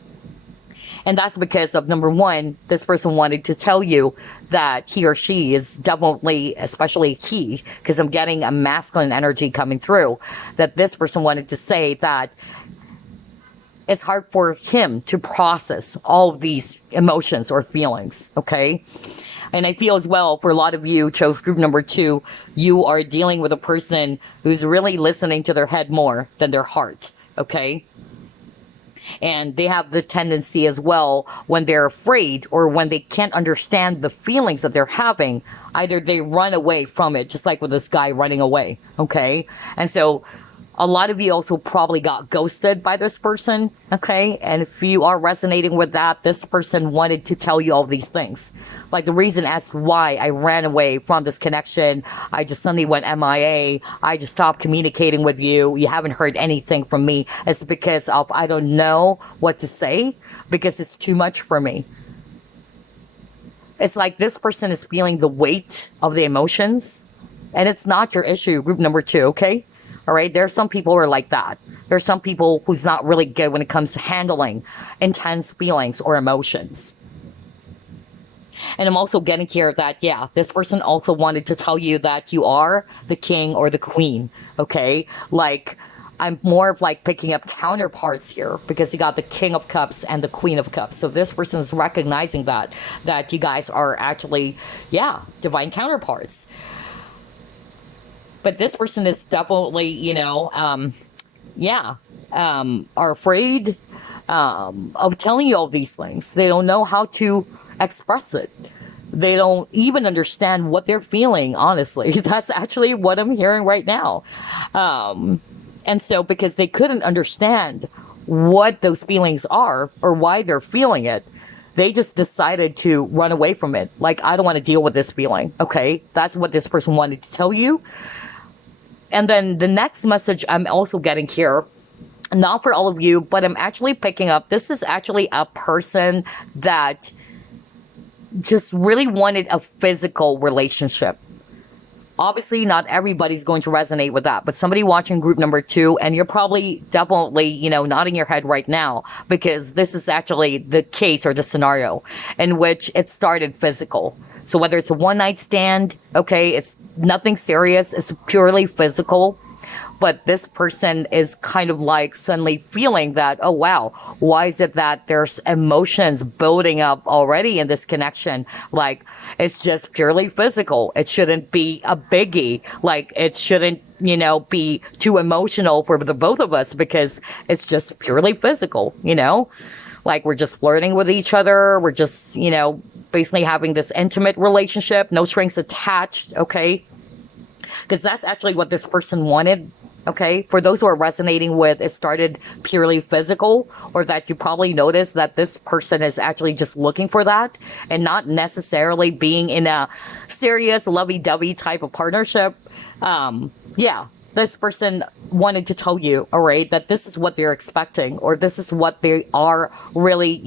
And that's because of, number one, this person wanted to tell you that he or she is definitely, especially he, because I'm getting a masculine energy coming through, that this person wanted to say that it's hard for him to process all of these emotions or feelings, okay? And I feel as well, for a lot of you chose group number two, you are dealing with a person who's really listening to their head more than their heart, okay? And they have the tendency as well, when they're afraid or when they can't understand the feelings that they're having, either they run away from it, just like with this guy running away, okay? And so a lot of you also probably got ghosted by this person, okay? And if you are resonating with that, this person wanted to tell you all these things. Like the reason as to why I ran away from this connection, I just suddenly went MIA, I just stopped communicating with you, you haven't heard anything from me. It's because of I don't know what to say, because it's too much for me. It's like this person is feeling the weight of the emotions, and it's not your issue, group number two, okay? All right, there are some people who are like that. There are some people who's not really good when it comes to handling intense feelings or emotions. And I'm also getting here that, yeah, this person also wanted to tell you that you are the king or the queen, okay? Like, I'm more of like picking up counterparts here, because you got the King of Cups and the Queen of Cups. So this person is recognizing that you guys are actually, yeah, divine counterparts. But this person is definitely, yeah, are afraid of telling you all these things. They don't know how to express it. They don't even understand what they're feeling, honestly. That's actually what I'm hearing right now. And so, because they couldn't understand what those feelings are or why they're feeling it, they just decided to run away from it. Like, I don't want to deal with this feeling. Okay, that's what this person wanted to tell you. And then the next message I'm also getting here, not for all of you, but I'm actually picking up, this is actually a person that just really wanted a physical relationship. Obviously, not everybody's going to resonate with that, but somebody watching group number 2, and you're probably definitely, nodding your head right now, because this is actually the case or the scenario in which it started physical. So whether it's a one-night stand, okay, it's nothing serious, it's purely physical. But this person is kind of like suddenly feeling that, oh, wow, why is it that there's emotions building up already in this connection? Like, it's just purely physical. It shouldn't be a biggie. Like, it shouldn't, be too emotional for the both of us, because it's just purely physical, Like, we're just flirting with each other. We're just, basically having this intimate relationship, no strings attached, okay? Because that's actually what this person wanted. Okay, for those who are resonating with it started purely physical, or that you probably noticed that this person is actually just looking for that and not necessarily being in a serious lovey-dovey type of partnership. Yeah, this person wanted to tell you, all right, that this is what they're expecting, or this is what they are really,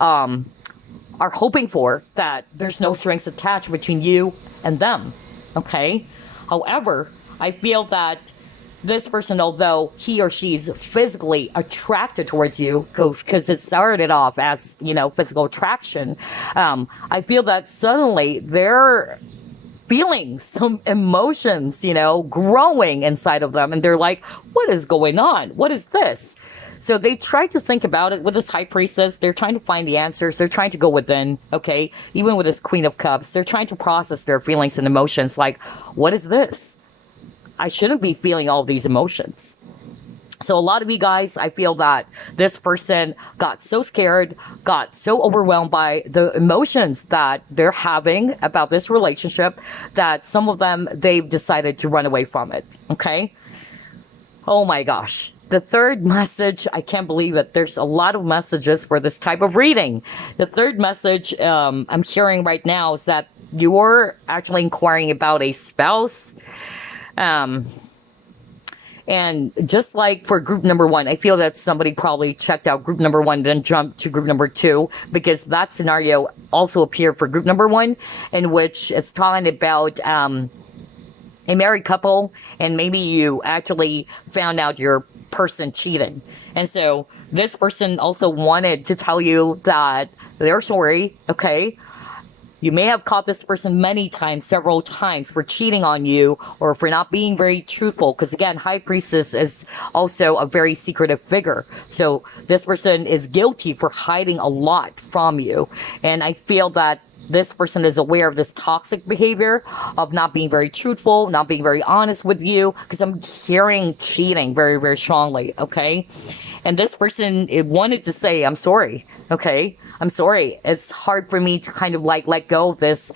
are hoping for, that there's no strings attached between you and them. Okay, however, I feel that this person, although he or she's physically attracted towards you, because it started off as, physical attraction, I feel that suddenly they're feeling some emotions, growing inside of them. And they're like, what is going on? What is this? So they try to think about it with this high priestess. They're trying to find the answers. They're trying to go within, okay? Even with this queen of cups, they're trying to process their feelings and emotions. Like, what is this? I shouldn't be feeling all these emotions. So a lot of you guys, I feel that this person got so scared, got so overwhelmed by the emotions that they're having about this relationship, that some of them, they've decided to run away from it. Okay? Oh my gosh. The third message, I can't believe it. There's a lot of messages for this type of reading. The third message I'm hearing right now is that you're actually inquiring about a spouse. And just like for group number 1, I feel that somebody probably checked out group number 1, then jumped to group number 2, because that scenario also appeared for group number 1, in which it's talking about a married couple, and maybe you actually found out your person cheating. And so this person also wanted to tell you that they're sorry, okay? You may have caught this person many times, several times, for cheating on you or for not being very truthful. Because again, High Priestess is also a very secretive figure. So this person is guilty for hiding a lot from you. And I feel that this person is aware of this toxic behavior of not being very truthful, not being very honest with you, because I'm hearing cheating very, very strongly, okay? And this person, it wanted to say, I'm sorry, okay? I'm sorry. It's hard for me to kind of like let go of this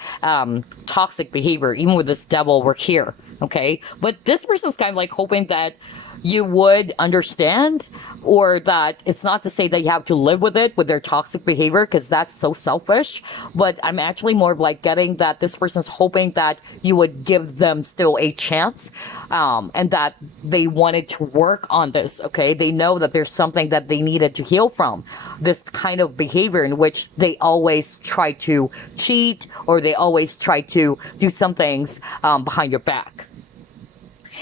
toxic behavior, even with this devil work here, okay? But this person's kind of like hoping that you would understand, or that it's not to say that you have to live with it, with their toxic behavior, because that's so selfish. But I'm actually more of like getting that this person's hoping that you would give them still a chance, and that they wanted to work on this, okay? They know that there's something that they needed to heal from, this kind of behavior in which they always try to cheat, or they always try to do some things behind your back.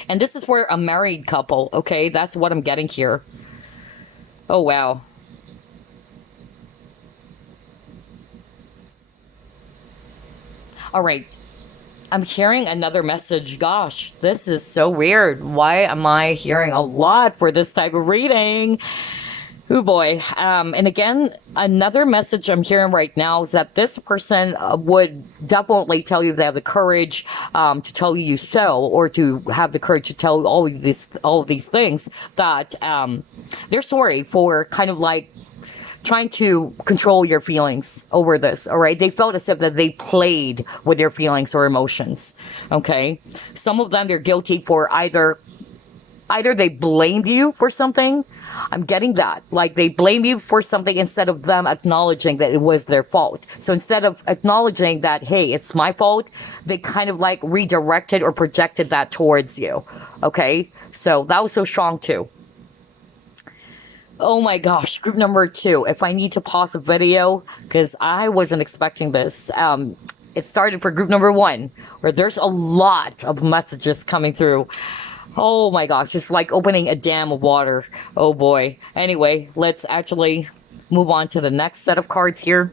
And this is where a married couple, okay? That's what I'm getting here. Oh, wow. All right. I'm hearing another message. Gosh, this is so weird. Why am I hearing a lot for this type of reading? Oh boy. And again, another message I'm hearing right now is that this person would definitely tell you they have the courage to tell you so, or to have the courage to tell all of these things, that they're sorry for kind of like trying to control your feelings over this. All right, they felt as if that they played with their feelings or emotions. Okay, some of them, they're guilty for either they blamed you for something. I'm getting that. Like, they blame you for something instead of them acknowledging that it was their fault. So instead of acknowledging that, hey, it's my fault, they kind of like redirected or projected that towards you. Okay? So that was so strong too. Oh my gosh, group number 2. If I need to pause the video, because I wasn't expecting this. It started for group number 1, where there's a lot of messages coming through. Oh my gosh, it's like opening a dam of water. Oh boy. Anyway, let's actually move on to the next set of cards here.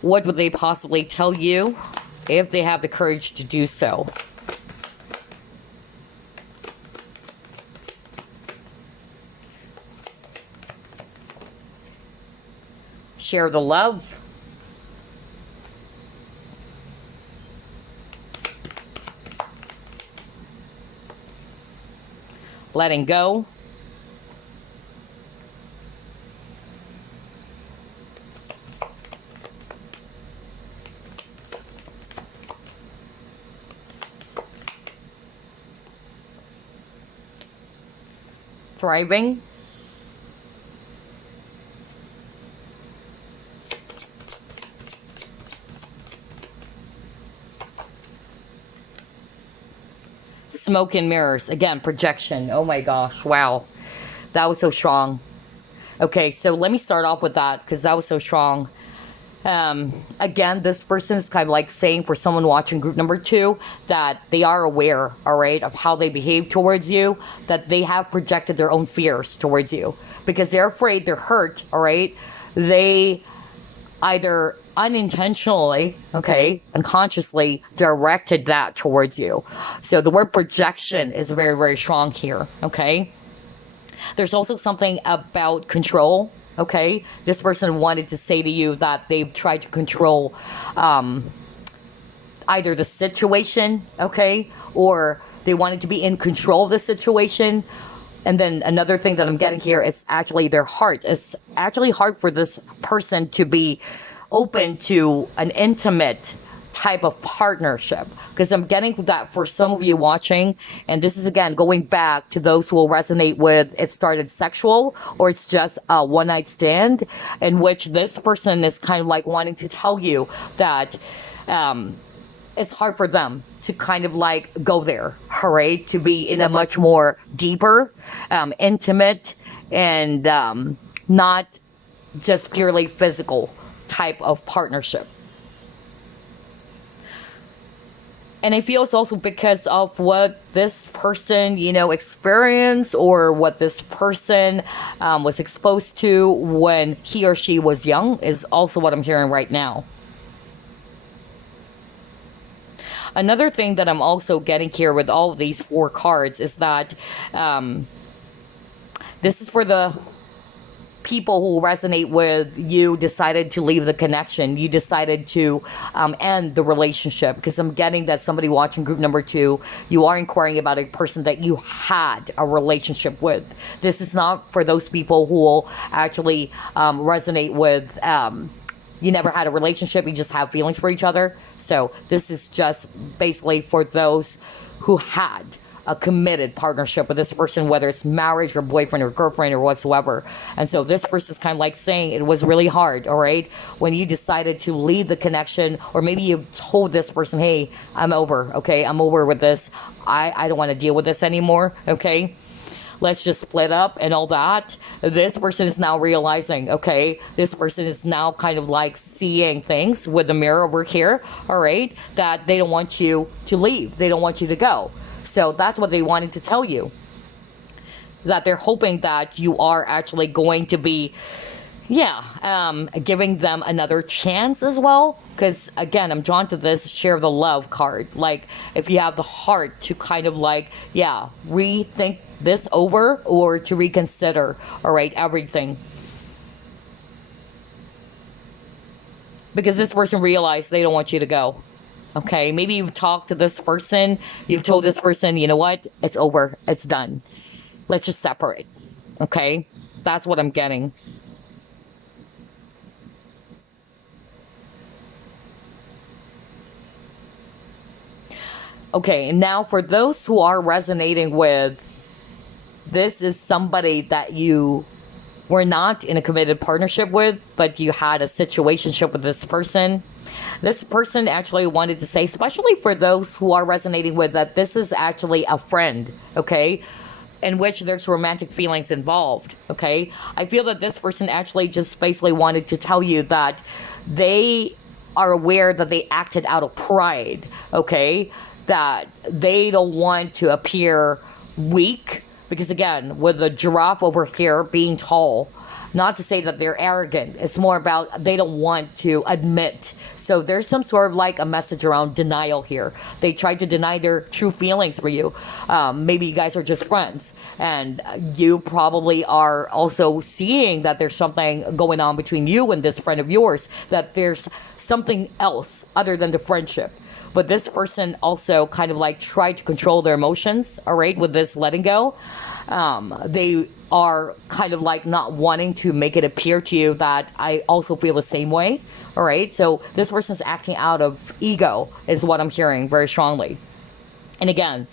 What would they possibly tell you if they have the courage to do so? Share the love. Letting go. Thriving. Smoke and mirrors. Again, projection. Oh my gosh. Wow. That was so strong. Okay, so let me start off with that, because that was so strong. Again, this person is kind of like saying, for someone watching group number 2, that they are aware, all right, of how they behave towards you, that they have projected their own fears towards you, because they're afraid, they're hurt, all right? They either unintentionally, okay, unconsciously directed that towards you. So the word projection is very, very strong here, okay? There's also something about control, okay? This person wanted to say to you that they've tried to control either the situation, okay, or they wanted to be in control of the situation. And then another thing that I'm getting here, it's actually their heart. It's actually hard for this person to be open to an intimate type of partnership, because I'm getting that for some of you watching, and this is again going back to those who will resonate with it started sexual, or it's just a one night stand, in which this person is kind of like wanting to tell you that it's hard for them to kind of like go there, right? To be in a much more deeper, intimate, and not just purely physical type of partnership. And I feel it's also because of what this person, you know, experienced, or what this person was exposed to when he or she was young, is also what I'm hearing right now. Another thing that I'm also getting here with all of these 4 cards is that this is for the people who resonate with you, decided to leave the connection. You decided to end the relationship, because I'm getting that somebody watching group number 2, you are inquiring about a person that you had a relationship with. This is not for those people who will actually resonate with you never had a relationship, you just have feelings for each other. So this is just basically for those who had a committed partnership with this person, whether it's marriage or boyfriend or girlfriend or whatsoever. And so this person is kind of like saying it was really hard, all right, when you decided to leave the connection, or maybe you told this person, hey, I'm over, okay, I'm over with this. I don't want to deal with this anymore, okay? Let's just split up and all that. This person is now realizing, okay, this person is now kind of like seeing things with the mirror over here, all right, that they don't want you to leave. They don't want you to go. So that's what they wanted to tell you. That they're hoping that you are actually going to be Yeah, giving them another chance as well. Because again, I'm drawn to this share the love card. Like, if you have the heart to kind of like, yeah, rethink this over or to reconsider, all right, everything. Because this person realized they don't want you to go. Okay, maybe you've talked to this person, you've told this person, you know what, it's over, it's done. Let's just separate. Okay, that's what I'm getting. Okay, and now for those who are resonating with, this is somebody that you were not in a committed partnership with, but you had a situationship with this person. This person actually wanted to say, especially for those who are resonating with, that this is actually a friend, okay, in which there's romantic feelings involved, okay? I feel that this person actually just basically wanted to tell you that they are aware that they acted out of pride, okay? That they don't want to appear weak, because again, with the giraffe over here being tall, not to say that they're arrogant, it's more about they don't want to admit. So there's some sort of like a message around denial here. They tried to deny their true feelings for you. Maybe you guys are just friends, and you probably are also seeing that there's something going on between you and this friend of yours, that there's something else other than the friendship. But this person also kind of like tried to control their emotions, all right, with this letting go. They are kind of like not wanting to make it appear to you that I also feel the same way, all right? So this person's acting out of ego is what I'm hearing very strongly. And again,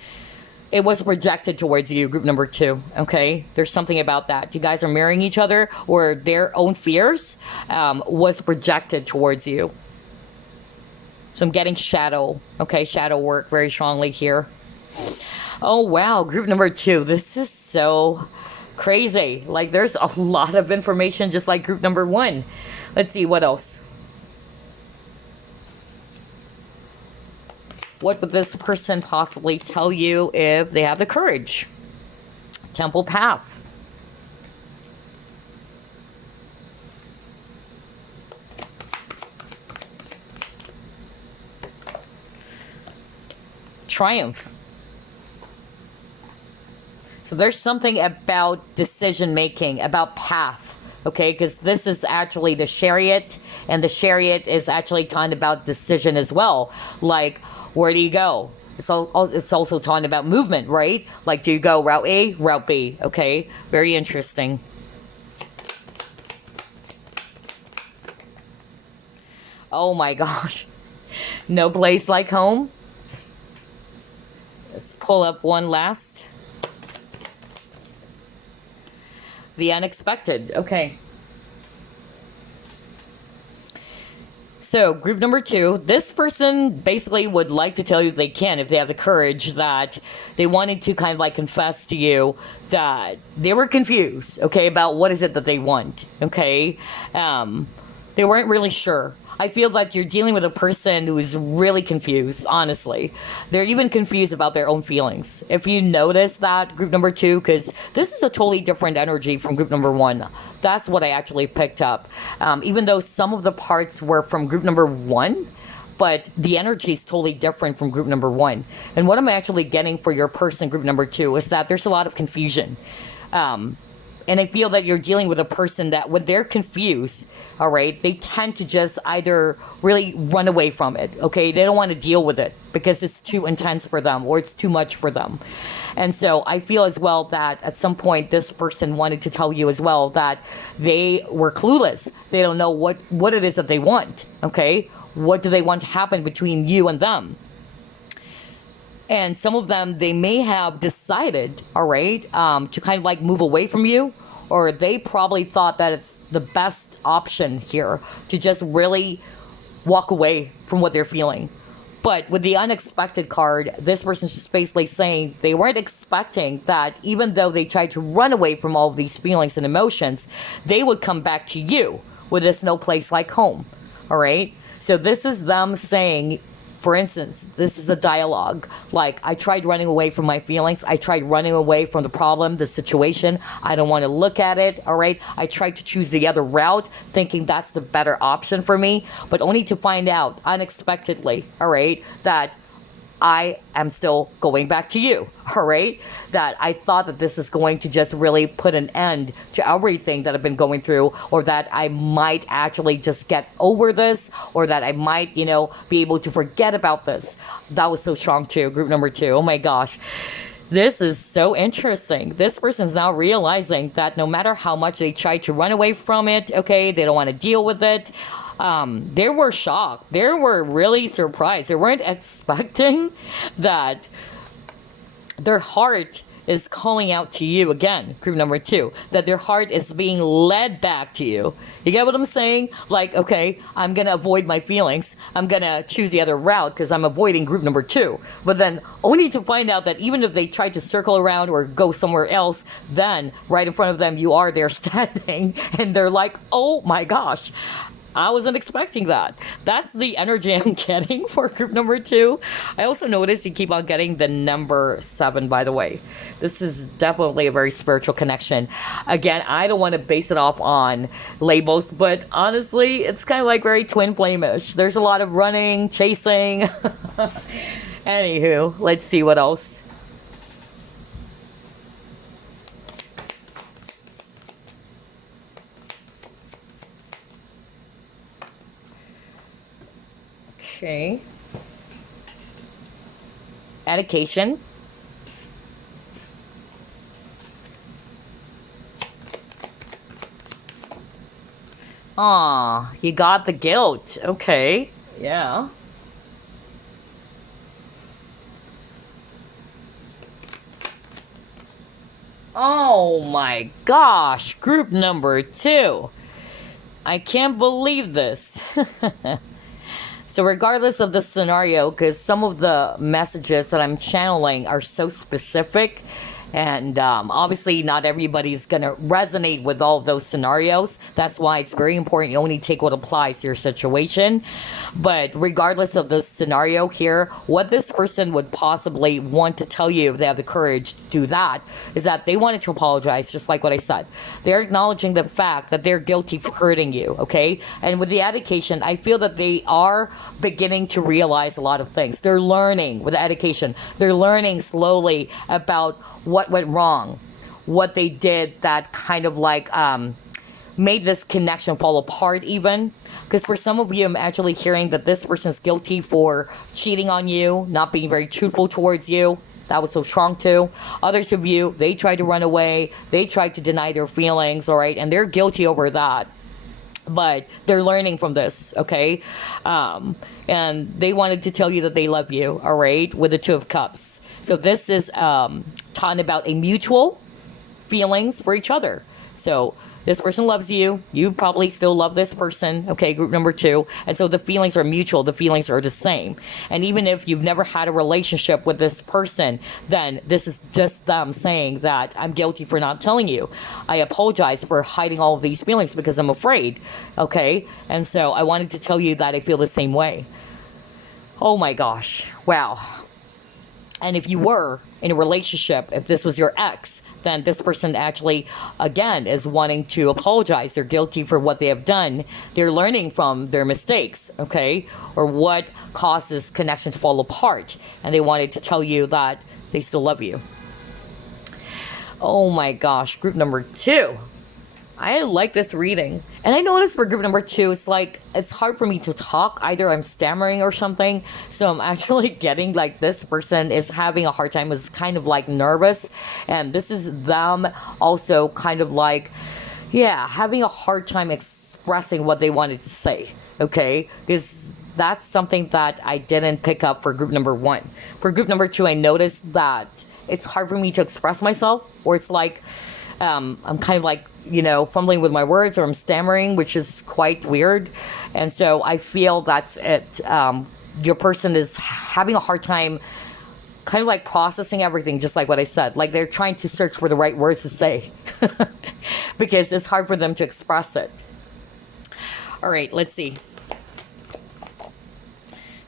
it was projected towards you, group number 2, okay? There's something about that. You guys are mirroring each other, or their own fears was projected towards you. So I'm getting shadow, okay? Shadow work very strongly here. Oh, wow. Group number 2. This is so crazy. Like, there's a lot of information just like group number 1. Let's see, what else? What would this person possibly tell you if they have the courage? Temple Path. Triumph. So there's something about decision making, about path, okay? Because this is actually the chariot, and the chariot is actually talking about decision as well. Like, where do you go? It's also talking about movement, right? Like, do you go route A, route B? Okay, very interesting. Oh my gosh. No place like home. Let's pull up one last. The unexpected. Okay. So, group number 2, this person basically would like to tell you they can, if they have the courage, that they wanted to kind of like confess to you that they were confused, okay, about what is it that they want, okay? They weren't really sure. I feel that you're dealing with a person who is really confused, honestly. They're even confused about their own feelings. If you notice that, group number 2, because this is a totally different energy from group number 1. That's what I actually picked up. Even though some of the parts were from group number 1, but the energy is totally different from group number 1. And what I'm actually getting for your person, group number 2, is that there's a lot of confusion. And I feel that you're dealing with a person that when they're confused, all right, they tend to just either really run away from it, okay? They don't want to deal with it because it's too intense for them or it's too much for them. And so I feel as well that at some point this person wanted to tell you as well that they were clueless. They don't know what it is that they want, okay? What do they want to happen between you and them? And some of them, they may have decided, all right, to kind of like move away from you, or they probably thought that it's the best option here to just really walk away from what they're feeling. But with the unexpected card, this person's just basically saying they weren't expecting that even though they tried to run away from all of these feelings and emotions, they would come back to you with this no place like home, all right? So this is them saying, For instance, this is the dialogue. Like, I tried running away from my feelings. I tried running away from the problem, the situation. I don't want to look at it, all right? I tried to choose the other route, thinking that's the better option for me, but only to find out unexpectedly, all right, that I am still going back to you, all right? That I thought that this is going to just really put an end to everything that I've been going through, or that I might actually just get over this, or that I might, you know, be able to forget about this. That was so strong too, group number 2. Oh my gosh. This is so interesting. This person's now realizing that no matter how much they try to run away from it, okay, they don't want to deal with it. They were shocked. They were really surprised. They weren't expecting that their heart is calling out to you again, group number 2, that their heart is being led back to you. You get what I'm saying? Like, okay, I'm going to avoid my feelings. I'm going to choose the other route because I'm avoiding group number 2. But then only to find out that even if they try to circle around or go somewhere else, then right in front of them, you are there standing and they're like, oh my gosh. I wasn't expecting that. That's the energy I'm getting for group number 2. I also noticed you keep on getting the number 7, by the way. This is definitely a very spiritual connection. Again, I don't want to base it off on labels, but honestly, it's kind of like very twin flame-ish. There's a lot of running, chasing. Anywho, let's see what else. Okay. Education. Aw, you got the guilt. Okay. Yeah. Oh my gosh. Group number 2. I can't believe this. So regardless of the scenario, because some of the messages that I'm channeling are so specific, and obviously not everybody's going to resonate with all of those scenarios. That's why it's very important you only take what applies to your situation. But regardless of the scenario here, what this person would possibly want to tell you if they have the courage to do that is that they wanted to apologize, just like what I said. They're acknowledging the fact that they're guilty for hurting you, okay? And with the education, I feel that they are beginning to realize a lot of things. They're learning with the education. They're learning slowly about what went wrong, what they did that kind of like made this connection fall apart even. Because for some of you, I'm actually hearing that this person's guilty for cheating on you, not being very truthful towards you. That was so strong too. Others of you, they tried to run away. They tried to deny their feelings, all right? And they're guilty over that. But they're learning from this, okay? And they wanted to tell you that they love you, all right? With the 2 of Cups. So this is talking about a mutual feelings for each other. So this person loves you. You probably still love this person. Okay, group number 2. And so the feelings are mutual. The feelings are the same. And even if you've never had a relationship with this person, then this is just them saying that I'm guilty for not telling you. I apologize for hiding all of these feelings because I'm afraid. Okay, and so I wanted to tell you that I feel the same way. Oh my gosh. Wow. And if you were in a relationship, if this was your ex, then this person actually, again, is wanting to apologize. They're guilty for what they have done. They're learning from their mistakes, okay? Or what causes connection to fall apart. And they wanted to tell you that they still love you. Oh my gosh, group number 2. I like this reading. And I noticed for group number 2, it's like, it's hard for me to talk. Either I'm stammering or something. So I'm actually getting like this person is having a hard time, is kind of like nervous. And this is them also kind of like, yeah, having a hard time expressing what they wanted to say. Okay? Because that's something that I didn't pick up for group number 1. For group number 2, I noticed that it's hard for me to express myself. Or it's like, I'm kind of like, you know, fumbling with my words, or I'm stammering, which is quite weird. And so I feel that's it. Your person is having a hard time kind of like processing everything, just like what I said. Like they're trying to search for the right words to say because it's hard for them to express it. All right, let's see.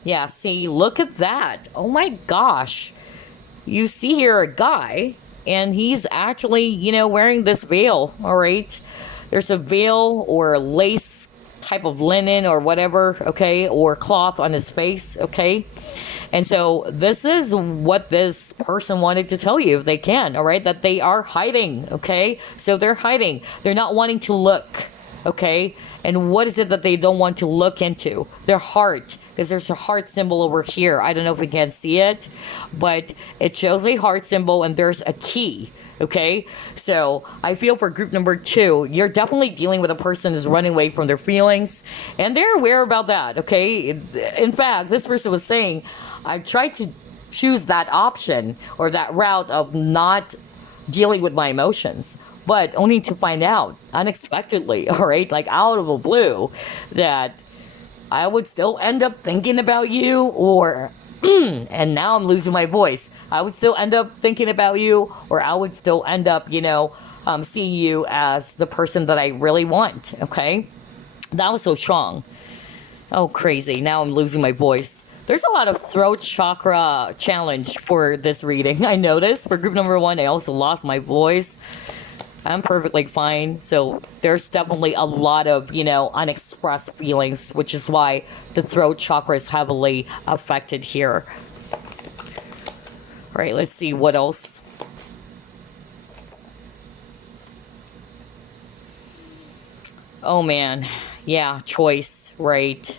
Yeah, see, look at that. Oh my gosh. You see here a guy, and he's actually, wearing this veil, all right? There's a veil or a lace type of linen or whatever, okay, or cloth on his face, okay? And so this is what this person wanted to tell you if they can, all right? That they are hiding, okay? So they're hiding. They're not wanting to look, okay? And what is it that they don't want to look into? Their heart, because there's a heart symbol over here. I don't know if we can see it, but it shows a heart symbol and there's a key. Okay, so I feel for group number 2, you're definitely dealing with a person who's running away from their feelings, and they're aware about that. Okay, in fact, this person was saying, I tried to choose that option or that route of not dealing with my emotions, but only to find out unexpectedly, all right, like out of the blue, that I would still end up thinking about you, or and now I'm losing my voice. I would still end up thinking about you, or I would still end up, seeing you as the person that I really want. Okay, that was so strong. Oh, crazy! Now I'm losing my voice. There's a lot of throat chakra challenge for this reading. I noticed for group number 1, I also lost my voice. I'm perfectly fine. So there's definitely a lot of, unexpressed feelings, which is why the throat chakra is heavily affected here. All right, let's see what else. Oh man, yeah, choice, right?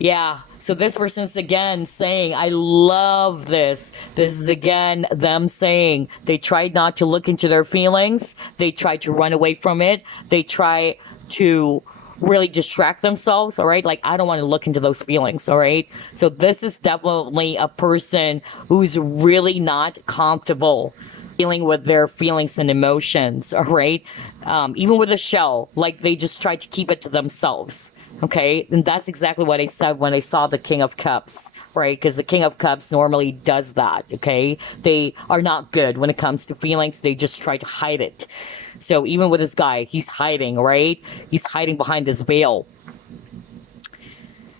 Yeah, so this person's again saying, I love this. This is again them saying they tried not to look into their feelings. They tried to run away from it. They try to really distract themselves, all right? Like, I don't want to look into those feelings, all right? So this is definitely a person who's really not comfortable dealing with their feelings and emotions, all right? Even with a shell, like they just try to keep it to themselves. Okay, and that's exactly what I said when I saw the King of Cups, right? Because the King of Cups normally does that, okay? They are not good when it comes to feelings. They just try to hide it. So even with this guy, he's hiding, right? He's hiding behind this veil.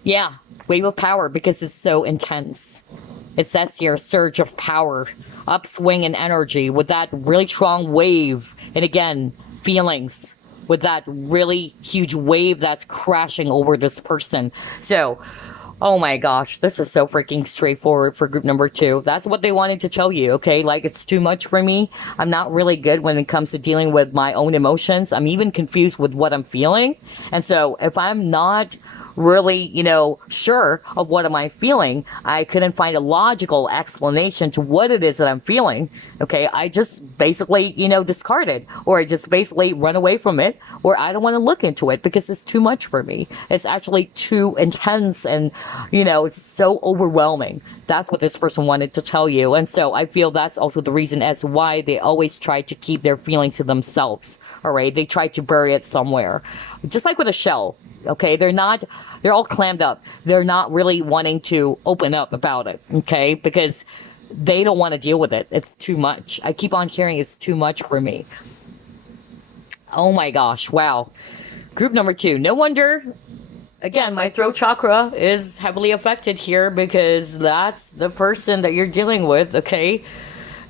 Yeah, wave of power, because it's so intense. It says here, surge of power, upswing in energy with that really strong wave. And again, feelings. With that really huge wave that's crashing over this person. So, oh my gosh, this is so freaking straightforward for group number 2. That's what they wanted to tell you, okay? Like, it's too much for me. I'm not really good when it comes to dealing with my own emotions. I'm even confused with what I'm feeling. And so, if I'm not really, sure of what am I feeling, I couldn't find a logical explanation to what it is that I'm feeling. Okay, I just basically, discard it, or I just basically run away from it, or I don't want to look into it because it's too much for me. It's actually too intense, and it's so overwhelming. That's what this person wanted to tell you. And so I feel that's also the reason as why they always try to keep their feelings to themselves. All right, they try to bury it somewhere, just like with a shell. Okay, they're all clammed up. They're not really wanting to open up about it, okay, because they don't want to deal with it. It's too much. I keep on hearing it's too much for me. Oh my gosh, wow. Group number 2. No wonder, again, my throat chakra is heavily affected here, because that's the person that you're dealing with, okay?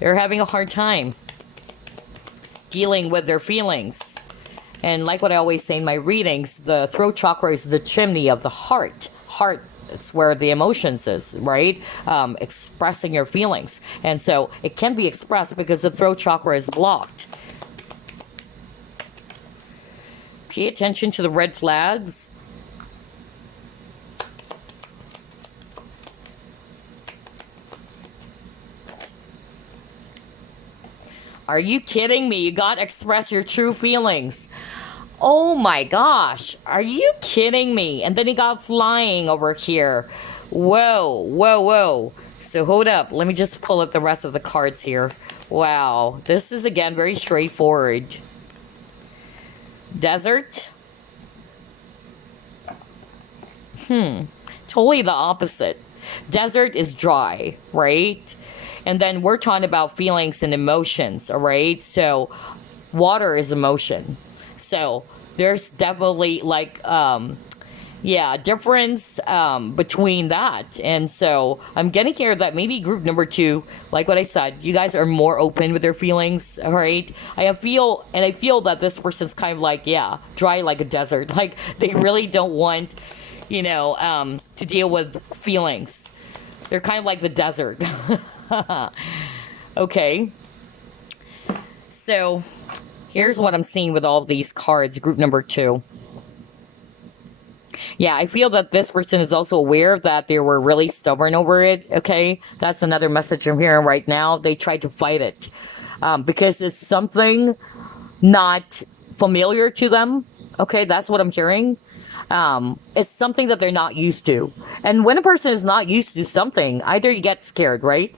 They're having a hard time dealing with their feelings. And like what I always say in my readings, the throat chakra is the chimney of the heart. Heart, it's where the emotions is, right? Expressing your feelings. And so it can be expressed because the throat chakra is blocked. Pay attention to the red flags. Are you kidding me? You gotta express your true feelings. Oh my gosh. Are you kidding me? And then he got flying over here. Whoa, whoa, whoa. So hold up. Let me just pull up the rest of the cards here. Wow. This is, again, very straightforward. Desert. Totally the opposite. Desert is dry, right? And then we're talking about feelings and emotions, all right? So water is emotion. So there's definitely like yeah, difference between that. And so I'm getting here that maybe group number two, like what I said, you guys are more open with their feelings. All right, I feel that this person's kind of like, yeah, dry like a desert. Like they really don't want, to deal with feelings. They're kind of like the desert. Okay, so here's what I'm seeing with all these cards, group number two. Yeah, I feel that this person is also aware that they were really stubborn over it. Okay, that's another message I'm hearing right now. They tried to fight it because it's something not familiar to them. Okay, that's what I'm hearing. It's something that they're not used to. And when a person is not used to something, either you get scared, right?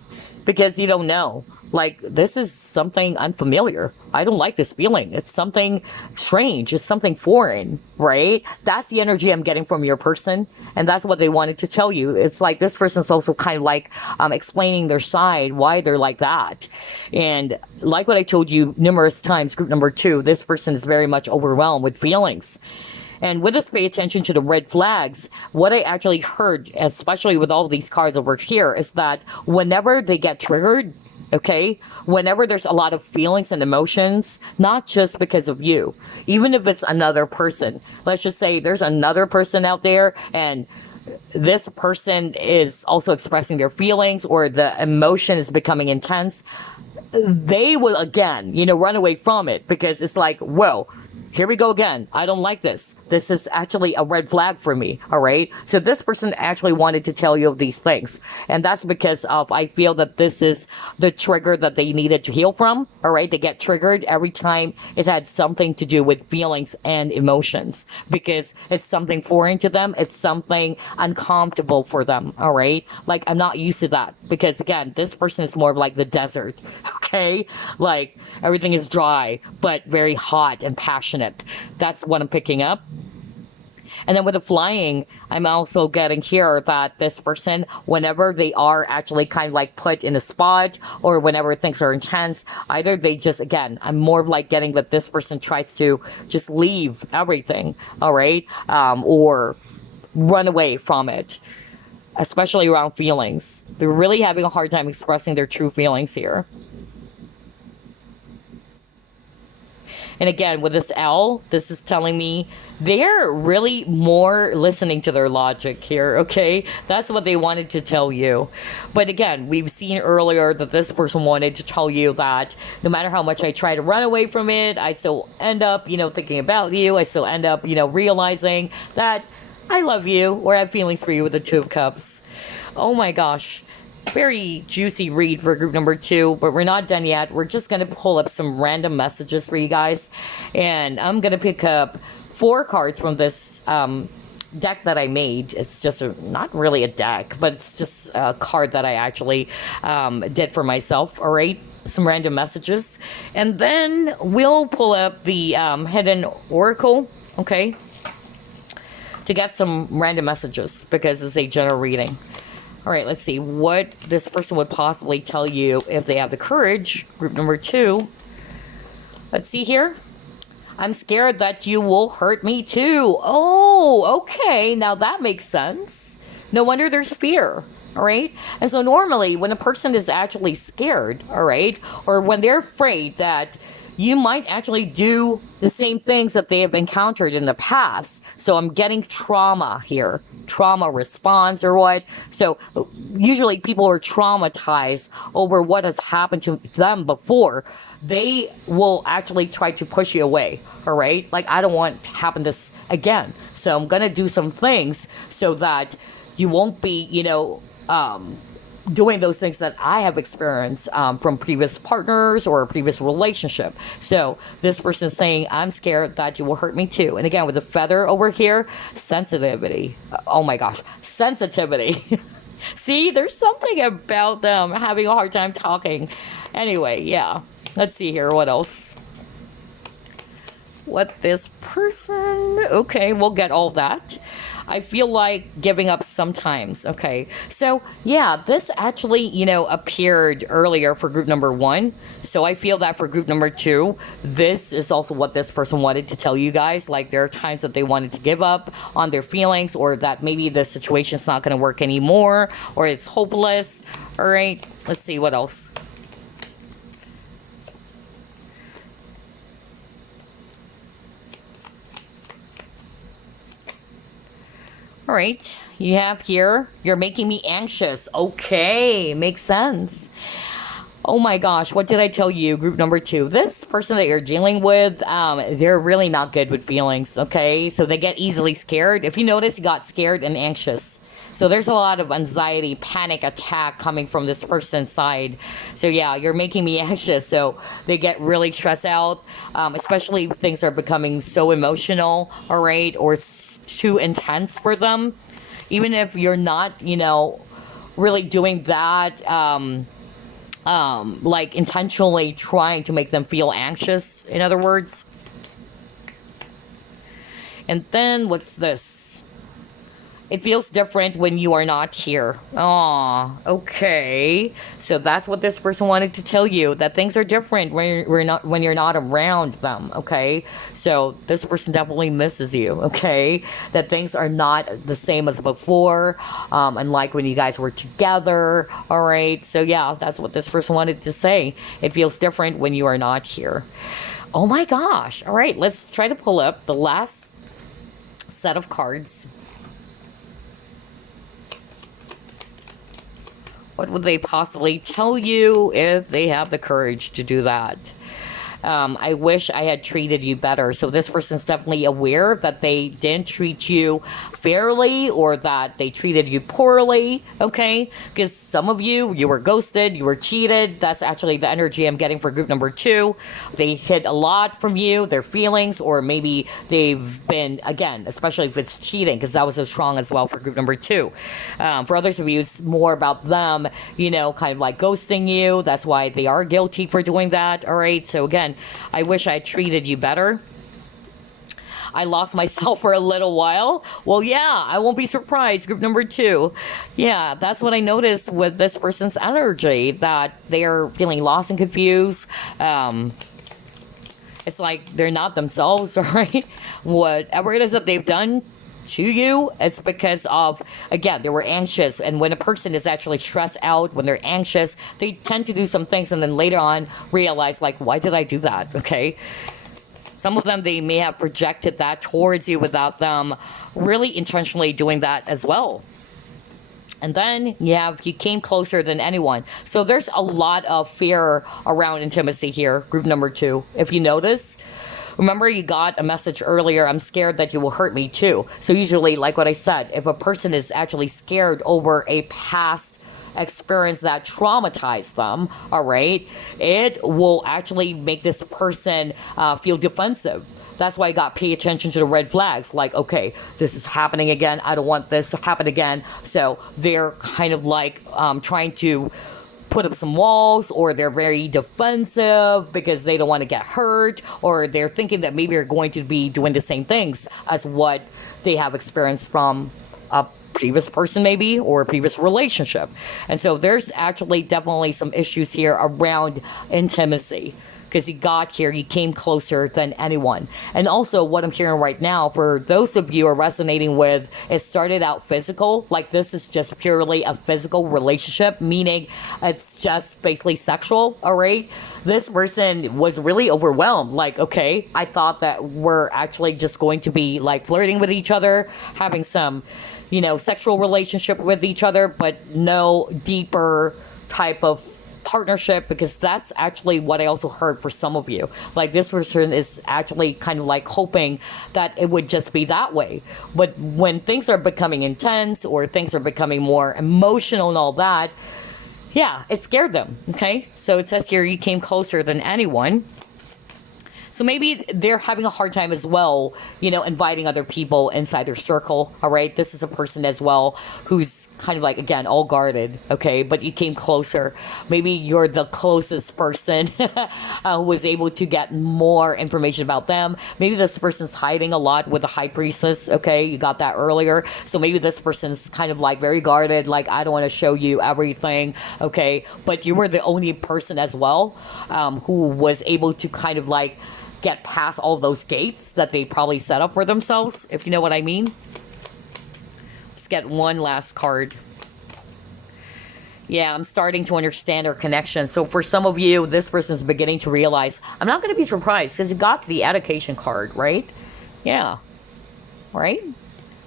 Because you don't know. Like, this is something unfamiliar. I don't like this feeling. It's something strange. It's something foreign, right? That's the energy I'm getting from your person. And that's what they wanted to tell you. It's like this person's also kind of like explaining their side, why they're like that. And like what I told you numerous times, group number two, this person is very much overwhelmed with feelings. And with us, pay attention to the red flags. What I actually heard, especially with all these cards over here, is that whenever they get triggered, okay, whenever there's a lot of feelings and emotions, not just because of you, even if it's another person, let's just say there's another person out there and this person is also expressing their feelings or the emotion is becoming intense, they will again, run away from it because it's like, whoa, here we go again. I don't like this. This is actually a red flag for me. All right. So this person actually wanted to tell you of these things. And that's because I feel that this is the trigger that they needed to heal from. All right. They get triggered every time it had something to do with feelings and emotions because it's something foreign to them. It's something uncomfortable for them. All right. Like, I'm not used to that because again, this person is more like the desert. Okay. Like everything is dry, but very hot and passionate. That's what I'm picking up. And then with the flying, I'm also getting here that this person, whenever they are actually kind of like put in a spot or whenever things are intense, either they just, again, I'm more like getting that this person tries to just leave everything, all right, or run away from it, especially around feelings. They're really having a hard time expressing their true feelings here. And again, with this L, this is telling me they're really more listening to their logic here, okay? That's what they wanted to tell you. But again, we've seen earlier that this person wanted to tell you that no matter how much I try to run away from it, I still end up, thinking about you. I still end up, realizing that I love you or I have feelings for you with the Two of Cups. Oh my gosh. Very juicy read for group number two, but we're not done yet. We're just going to pull up some random messages for you guys. And I'm going to pick up 4 cards from this deck that I made. It's just not really a deck, but it's just a card that I actually did for myself. All right. Some random messages. And then we'll pull up the Hidden Oracle. Okay. To get some random messages because it's a general reading. All right, let's see what this person would possibly tell you if they have the courage. Group number 2. Let's see here. I'm scared that you will hurt me too. Oh, okay. Now that makes sense. No wonder there's fear. All right. And so normally when a person is actually scared, all right, or when they're afraid that you might actually do the same things that they have encountered in the past. So I'm getting trauma here, trauma response or what. So usually people are traumatized over what has happened to them before. They will actually try to push you away. All right. Like, I don't want to happen this again. So I'm going to do some things so that you won't be, doing those things that I have experienced from previous partners or a previous relationship. So this person is saying, I'm scared that you will hurt me too. And again, with the feather over here, sensitivity. Oh my gosh, sensitivity. See, there's something about them having a hard time talking. Anyway, yeah. Let's see here. What else? what this person... Okay, we'll get all that. I feel like giving up sometimes. Okay, so yeah, this actually, you know, appeared earlier for group number 1. So I feel that for group number 2, this is also what this person wanted to tell you guys. Like, there are times that they wanted to give up on their feelings, or that maybe the situation's not going to work anymore, or it's hopeless. All right, let's see what else. All right, you have here, you're making me anxious. Okay, makes sense. Oh my gosh, what did I tell you? Group number 2. This person that you're dealing with, they're really not good with feelings, okay? So they get easily scared. If you notice, you got scared and anxious. So there's a lot of anxiety, panic attack coming from this person's side. So yeah, you're making me anxious. So they get really stressed out, especially if things are becoming so emotional, all right? Or it's too intense for them. Even if you're not, you know, really doing that, like intentionally trying to make them feel anxious, in other words. And then what's this? It feels different when you are not here. Aw, okay. So that's what this person wanted to tell you, that things are different when you're not around them, okay? So this person definitely misses you, okay? That things are not the same as before, unlike when you guys were together, all right? So yeah, that's what this person wanted to say. It feels different when you are not here. Oh my gosh. All right, let's try to pull up the last set of cards. What would they possibly tell you if they have the courage to do that? I wish I had treated you better. So this person's definitely aware that they didn't treat you fairly, or that they treated you poorly, okay? Because some of you were ghosted, you were cheated. That's actually the energy I'm getting for group number 2. They hid a lot from you, their feelings, or maybe they've been, again, especially if it's cheating, because that was so strong as well for group number 2. For others of you, it's more about them, you know, kind of like ghosting you. That's why they are guilty for doing that, all right? So again, I wish I treated you better. I lost myself for a little while. Well, yeah, I won't be surprised. Group number 2. Yeah, that's what I noticed with this person's energy, that they're feeling lost and confused. It's like they're not themselves, right? Whatever it is that they've done to you, it's because of, again, they were anxious. And when a person is actually stressed out, when they're anxious, they tend to do some things and then later on realize, like, why did I do that? Okay, some of them, they may have projected that towards you without them really intentionally doing that as well. And then you came closer than anyone. So there's a lot of fear around intimacy here, group number 2. If you notice, remember, you got a message earlier, I'm scared that you will hurt me too. So usually, like what I said, if a person is actually scared over a past experience that traumatized them, all right, it will actually make this person feel defensive. That's why I got pay attention to the red flags. Like, okay, this is happening again. I don't want this to happen again. So they're kind of like trying to put up some walls, or they're very defensive because they don't want to get hurt, or they're thinking that maybe you're going to be doing the same things as what they have experienced from a previous person maybe, or a previous relationship. And so there's actually definitely some issues here around intimacy, because you got here, you came closer than anyone. And also what I'm hearing right now, for those of you who are resonating with, it started out physical, like this is just purely a physical relationship, meaning it's just basically sexual, all right? This person was really overwhelmed, like, okay, I thought that we're actually just going to be like flirting with each other, having some, you know, sexual relationship with each other, but no deeper type of partnership, because that's actually what I also heard for some of you. Like, this person is actually kind of like hoping that it would just be that way. But when things are becoming intense, or things are becoming more emotional and all that, yeah, it scared them, okay? So it says here, you came closer than anyone. So maybe they're having a hard time as well, you know, inviting other people inside their circle. All right. This is a person as well who's kind of like, again, all guarded. Okay. But you came closer. Maybe you're the closest person who was able to get more information about them. Maybe this person's hiding a lot with the high priestess. Okay. You got that earlier. So maybe this person's kind of like very guarded. Like, I don't want to show you everything. Okay. But you were the only person as well who was able to kind of like get past all those gates that they probably set up for themselves, if you know what I mean. Let's get one last card. Yeah, I'm starting to understand our connection. So for some of you, this person's beginning to realize, I'm not going to be surprised because you got the education card, right? Yeah, right?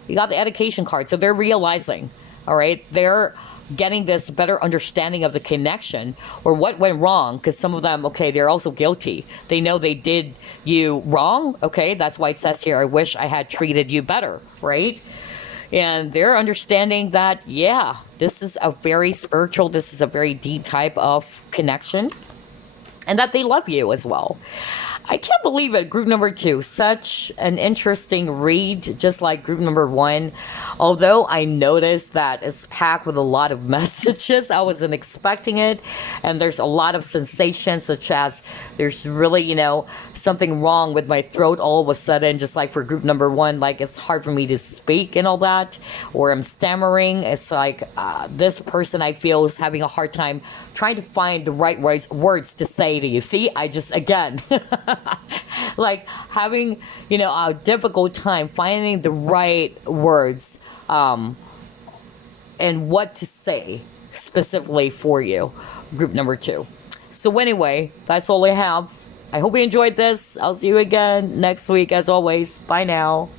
You got the education card. So they're realizing, all right, they're getting this better understanding of the connection or what went wrong, because some of them, okay, they're also guilty. They know they did you wrong. Okay, that's why it says here, I wish I had treated you better, right? And they're understanding that, yeah, this is a very spiritual, this is a very deep type of connection, and that they love you as well. I can't believe it. Group number 2, such an interesting read, just like group number 1. Although I noticed that it's packed with a lot of messages, I wasn't expecting it. And there's a lot of sensations, such as there's really, you know, something wrong with my throat all of a sudden, just like for group number 1, like it's hard for me to speak and all that, or I'm stammering. It's like this person I feel is having a hard time trying to find the right words to say to you. See, I just, again, like having, you know, a difficult time finding the right words and what to say specifically for you, group number 2. So anyway, that's all I have. I hope you enjoyed this. I'll see you again next week as always. Bye now.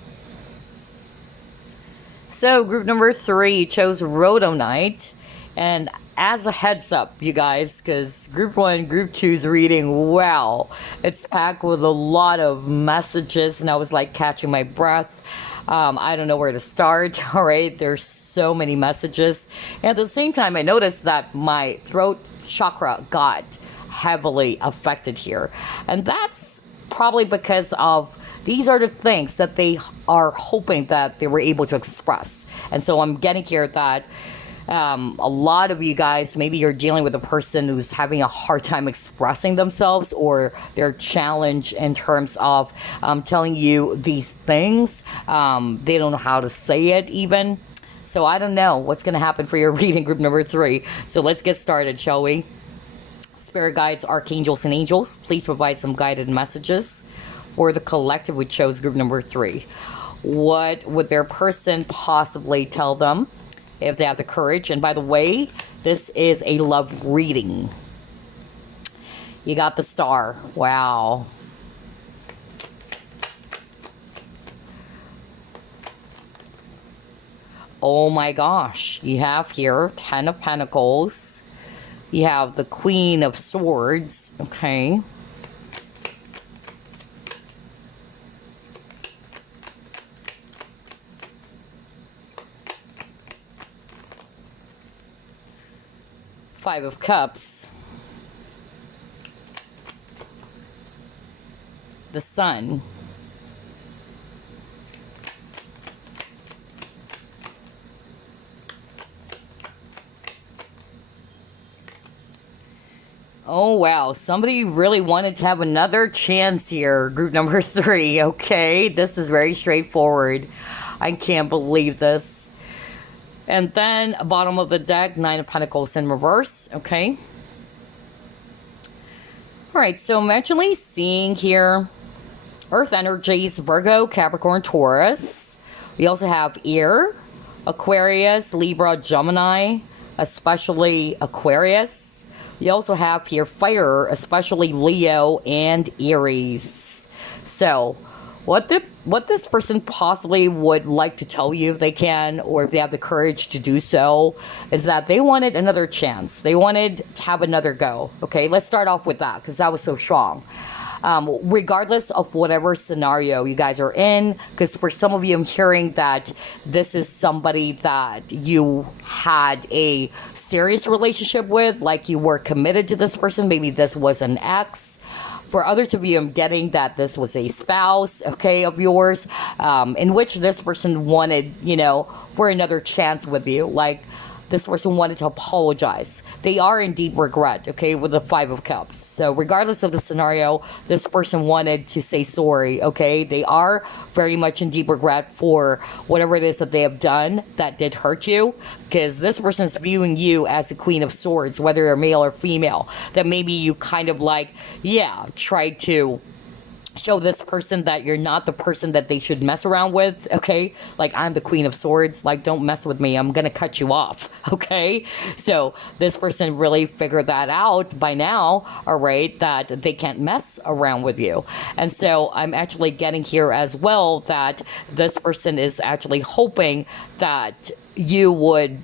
So group number 3 chose Rhodonite. And as a heads up, you guys, because group 1, group 2's reading, wow, it's packed with a lot of messages, and I was like catching my breath. I don't know where to start. All right, there's so many messages. And at the same time, I noticed that my throat chakra got heavily affected here. And that's probably because of these are the things that they are hoping that they were able to express. And so I'm getting here that a lot of you guys, maybe you're dealing with a person who's having a hard time expressing themselves, or they're challenged in terms of telling you these things. They don't know how to say it even. So I don't know what's going to happen for your reading, group number 3. So let's get started, shall we? Spirit guides, archangels, and angels, please provide some guided messages for the collective we chose, group number 3. What would their person possibly tell them if they have the courage? And by the way, this is a love reading. You got the star. Wow. Oh my gosh. You have here 10 of Pentacles. You have the Queen of Swords. Okay. Five of Cups, the Sun, oh wow, somebody really wanted to have another chance here, group number 3. Okay, this is very straightforward. I can't believe this. And then bottom of the deck, 9 of Pentacles in reverse. Okay. All right. So I'm actually seeing here Earth energies, Virgo, Capricorn, Taurus. We also have Air, Aquarius, Libra, Gemini, especially Aquarius. We also have here Fire, especially Leo and Aries. So what this person possibly would like to tell you, if they can, or if they have the courage to do so, is that they wanted another chance. They wanted to have another go. Okay, let's start off with that, because that was so strong. Regardless of whatever scenario you guys are in, because for some of you, I'm hearing that this is somebody that you had a serious relationship with, like you were committed to this person. Maybe this was an ex. For others of you, I'm getting that this was a spouse, okay, of yours, in which this person wanted, for another chance with you. Like, this person wanted to apologize. They are in deep regret, okay, with the Five of Cups. So regardless of the scenario, this person wanted to say sorry, okay? They are very much in deep regret for whatever it is that they have done that did hurt you, because this person is viewing you as the Queen of Swords, whether you're male or female, that maybe you kind of like, tried to show this person that you're not the person that they should mess around with, okay? Like, I'm the Queen of Swords, like, don't mess with me, I'm gonna cut you off, okay? So this person really figured that out by now, all right, that they can't mess around with you. And so I'm actually getting here as well that this person is actually hoping that you would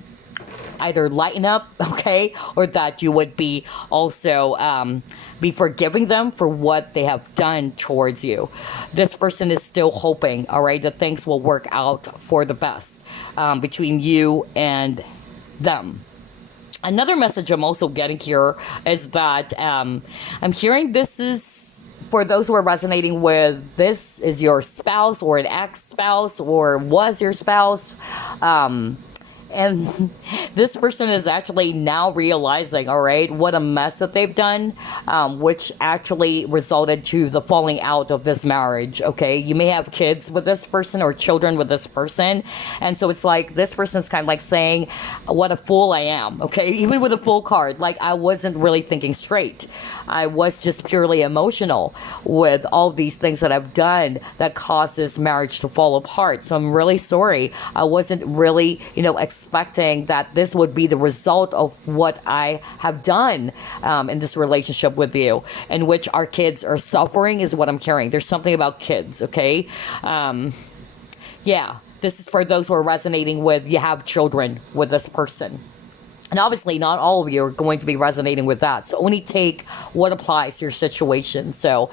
either lighten up, okay, or that you would be also be forgiving them for what they have done towards you. This person is still hoping, all right, that things will work out for the best between you and them. Another message I'm also getting here is that I'm hearing this is for those who are resonating with this is your spouse or an ex-spouse or was your spouse. And this person is actually now realizing, all right, what a mess that they've done, which actually resulted to the falling out of this marriage, okay? You may have kids with this person or children with this person. And so it's like this person's kind of like saying, what a fool I am, okay? Even with a full card, like I wasn't really thinking straight. I was just purely emotional with all these things that I've done that caused this marriage to fall apart. So I'm really sorry. I wasn't really, expecting that this would be the result of what I have done in this relationship with you, in which our kids are suffering is what I'm hearing. There's something about kids, okay? This is for those who are resonating with you have children with this person. And obviously, not all of you are going to be resonating with that. So only take what applies to your situation. So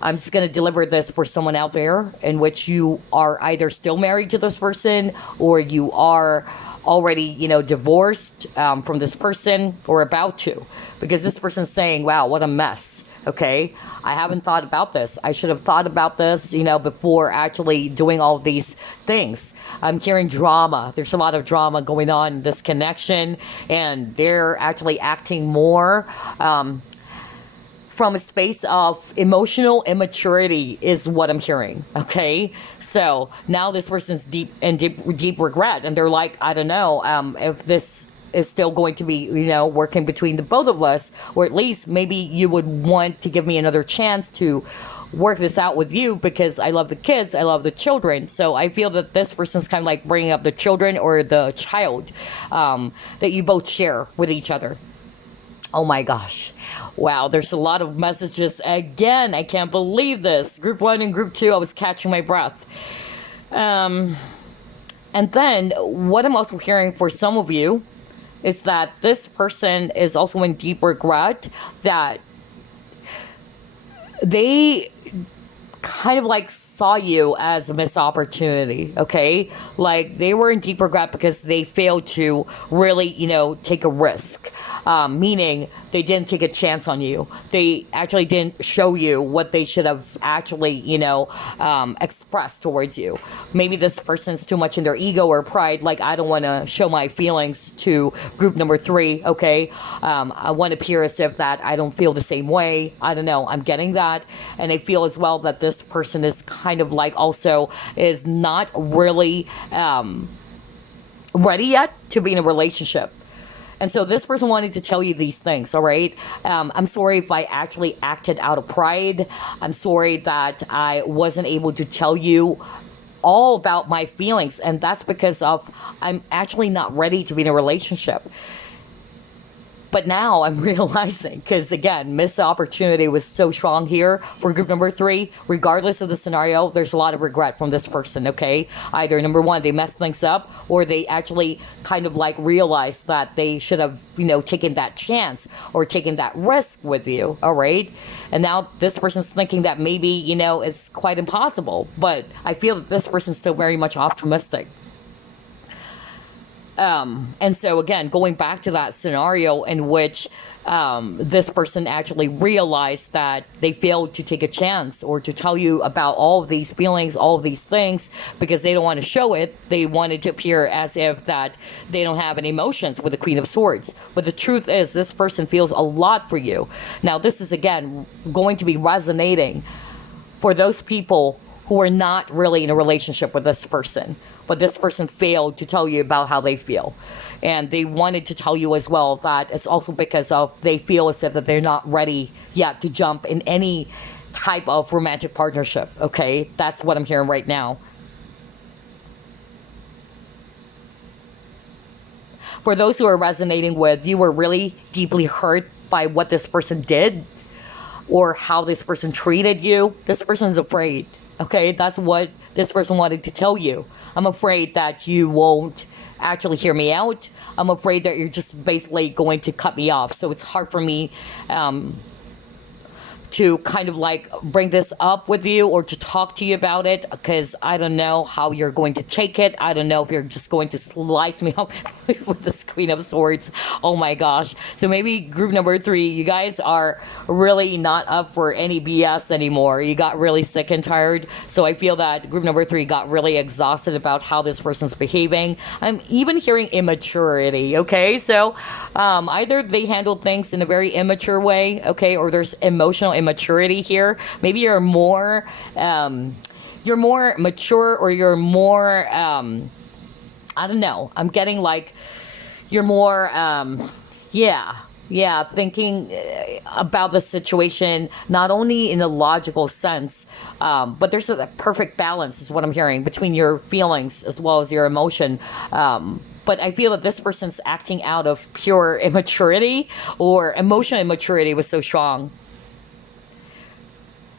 I'm just going to deliver this for someone out there in which you are either still married to this person or you are already, divorced from this person or about to. Because this person's saying, wow, what a mess. Okay, I haven't thought about this. I should have thought about this, before actually doing all of these things. I'm hearing drama. There's a lot of drama going on in this connection, and they're actually acting more from a space of emotional immaturity is what I'm hearing. Okay, so now this person's deep regret, and they're like, I don't know if this is still going to be, working between the both of us, or at least maybe you would want to give me another chance to work this out with you because I love the kids, I love the children. So I feel that this person's kind of like bringing up the children or the child that you both share with each other. Oh my gosh. Wow, there's a lot of messages. Again, I can't believe this. Group 1 and Group 2, I was catching my breath. And then what I'm also hearing for some of you is that this person is also in deep regret that they kind of like saw you as a missed opportunity, okay? Like they were in deep regret because they failed to really, take a risk. Meaning they didn't take a chance on you. They actually didn't show you what they should have actually, expressed towards you. Maybe this person's too much in their ego or pride. Like, I don't want to show my feelings to group number 3, okay? I want to appear as if that I don't feel the same way. I don't know. I'm getting that. And I feel as well that this person is kind of like also is not really ready yet to be in a relationship. And so this person wanted to tell you these things, all right? I'm sorry if I actually acted out of pride. I'm sorry that I wasn't able to tell you all about my feelings. And that's because of I'm actually not ready to be in a relationship. But now I'm realizing, because again, missed opportunity was so strong here for group number 3. Regardless of the scenario, there's a lot of regret from this person, okay? Either number 1, they messed things up, or they actually kind of like realized that they should have, taken that chance or taken that risk with you, all right? And now this person's thinking that maybe, it's quite impossible. But I feel that this person's still very much optimistic. And so again, going back to that scenario in which this person actually realized that they failed to take a chance or to tell you about all of these feelings, all of these things, because they don't want to show it. They wanted to appear as if that they don't have any emotions with the Queen of Swords. But the truth is, this person feels a lot for you. Now, this is again going to be resonating for those people who are not really in a relationship with this person, but this person failed to tell you about how they feel. And they wanted to tell you as well that it's also because of they feel as if that they're not ready yet to jump in any type of romantic partnership. Okay, that's what I'm hearing right now. For those who are resonating with, you were really deeply hurt by what this person did or how this person treated you. This person's afraid. Okay, that's what this person wanted to tell you. I'm afraid that you won't actually hear me out. I'm afraid that you're just basically going to cut me off. So it's hard for me to kind of like bring this up with you or to talk to you about it, because I don't know how you're going to take it. I don't know if you're just going to slice me up with this Queen of Swords. Oh my gosh. So maybe group number 3, you guys are really not up for any BS anymore. You got really sick and tired. So I feel that group number 3 got really exhausted about how this person's behaving. I'm even hearing immaturity. Okay, so either they handled things in a very immature way, okay, or there's emotional immaturity here. Maybe you're more mature, or you're more I don't know. I'm getting like you're more thinking about the situation not only in a logical sense, but there's a perfect balance is what I'm hearing between your feelings as well as your emotion. But I feel that this person's acting out of pure immaturity, or emotional immaturity was so strong.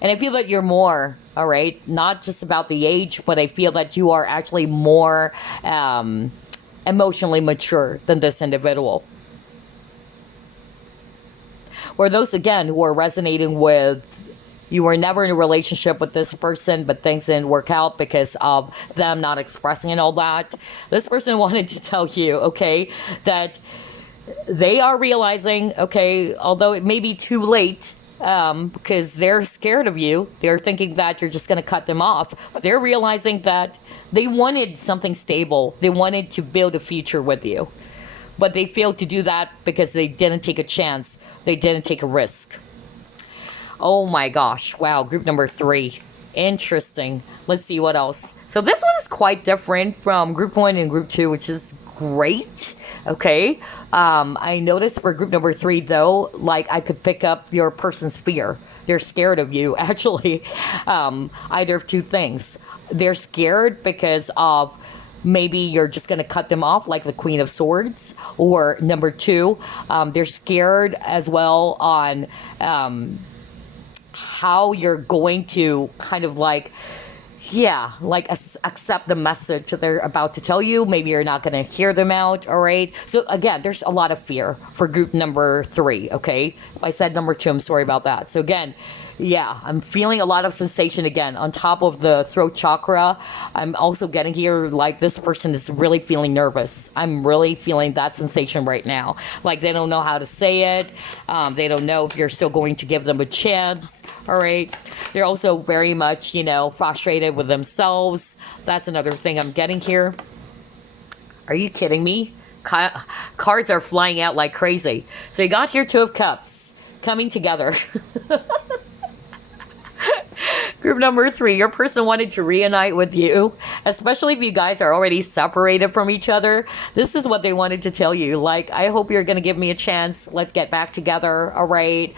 And I feel that you're more, all right, not just about the age, but I feel that you are actually more emotionally mature than this individual. Or those, again, who are resonating with, you were never in a relationship with this person, but things didn't work out because of them not expressing and all that. This person wanted to tell you, okay, that they are realizing, okay, although it may be too late, because they're scared of you. They're thinking that you're just going to cut them off. But they're realizing that they wanted something stable. They wanted to build a future with you. But they failed to do that because they didn't take a chance. They didn't take a risk. Oh my gosh. Wow. Group number 3. Interesting. Let's see what else. So this one is quite different from group 1 and group 2, which is great. Okay. I noticed for group number 3 though, like I could pick up your person's fear. They're scared of you, actually. Either of two things. They're scared because of maybe you're just going to cut them off like the Queen of Swords. Or number 2, they're scared as well on how you're going to kind of like, accept the message that they're about to tell you. Maybe you're not going to hear them out, all right? So again, there's a lot of fear for group number 3, okay? If I said number 2, I'm sorry about that. So again, I'm feeling a lot of sensation again. On top of the throat chakra, I'm also getting here like this person is really feeling nervous. I'm really feeling that sensation right now. Like they don't know how to say it. They don't know if you're still going to give them a chance, all right? They're also very much, frustrated with themselves. That's another thing I'm getting here. Are you kidding me? Cards are flying out like crazy. So you got here 2 of Cups coming together. Group number 3, your person wanted to reunite with you, especially if you guys are already separated from each other. This is what they wanted to tell you. Like, I hope you're going to give me a chance. Let's get back together. All right.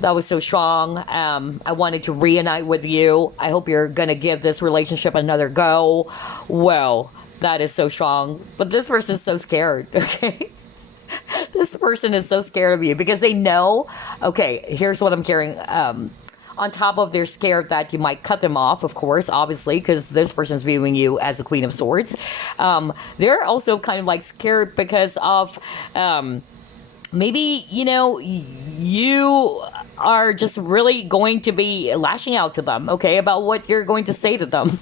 That was so strong. I wanted to reunite with you. I hope you're going to give this relationship another go. Well, that is so strong. But this person is so scared. Okay. This person is so scared of you because they know. Okay. Here's what I'm hearing. On top of they're scared that you might cut them off, of course, obviously, because this person's viewing you as a Queen of Swords. They're also kind of like scared because of maybe, you are just really going to be lashing out to them, okay, about what you're going to say to them.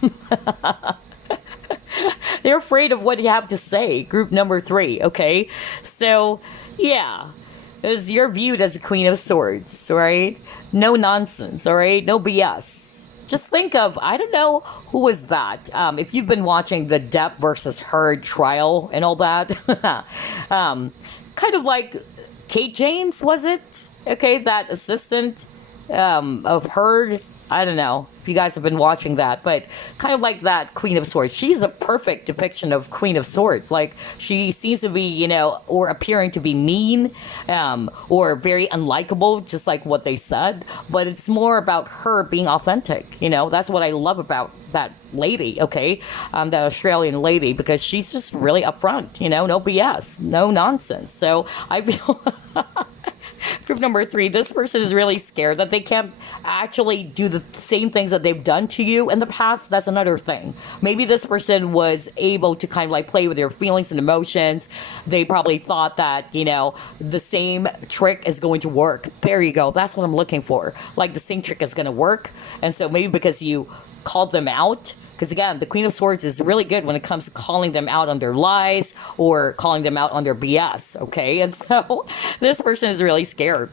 They're afraid of what you have to say. Group number 3, okay? So, yeah. Because you're viewed as a Queen of Swords, right? No nonsense, all right? No BS. Just think of, I don't know, who was that? If you've been watching the Depp versus Heard trial and all that. Kind of like Kate James, was it? Okay, that assistant of Heard. I don't know if you guys have been watching that, but kind of like that Queen of Swords. She's a perfect depiction of Queen of Swords. Like, she seems to be, you know, or appearing to be mean, or very unlikable, just like what they said. But it's more about her being authentic. You know, that's what I love about that lady, okay? That Australian lady, because she's just really upfront, you know, no BS, no nonsense. So I feel... Group number 3, this person is really scared that they can't actually do the same things that they've done to you in the past. That's another thing. Maybe this person was able to kind of like play with your feelings and emotions. They probably thought that, you know, the same trick is going to work. There you go. That's what I'm looking for. Like, the same trick is going to work. And so maybe because you called them out, because again, the Queen of Swords is really good when it comes to calling them out on their lies or calling them out on their BS, okay? And so this person is really scared.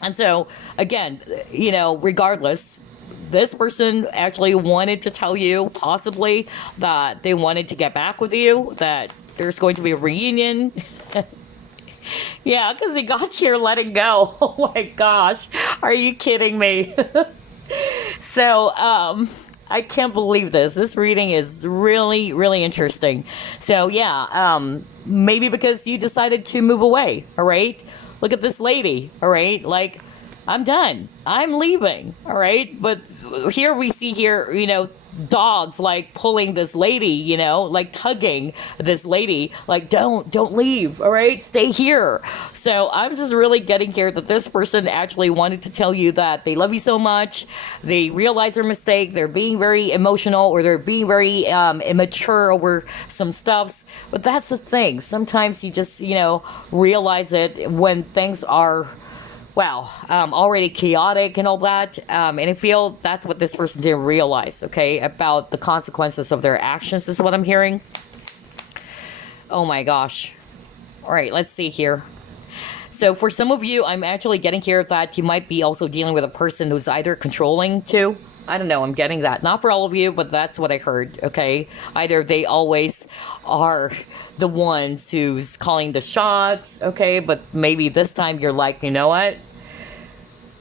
And so, again, you know, regardless, this person actually wanted to tell you, possibly, that they wanted to get back with you, that there's going to be a reunion. Yeah, because he got you letting go. Oh my gosh. Are you kidding me? So, I can't believe this. This reading is really, really interesting. So, yeah, maybe because you decided to move away, all right? Look at this lady, all right? Like, I'm done. I'm leaving, all right? But here we see here, you know, dogs like pulling this lady, you know, like tugging this lady, like, don't leave, all right? Stay here. So I'm just really getting here that this person actually wanted to tell you that they love you so much. They realize their mistake. They're being very emotional, or they're being very immature over some stuffs. But that's the thing. Sometimes you just, you know, realize it when things are, wow, already chaotic and all that. And I feel that's what this person didn't realize, okay, about the consequences of their actions is what I'm hearing. Oh my gosh. All right, let's see here. So for some of you, I'm actually getting here that you might be also dealing with a person who's either controlling too. I don't know, I'm getting that. Not for all of you, but that's what I heard, okay? Either they always are the ones who's calling the shots, okay? But maybe this time you're like, you know what?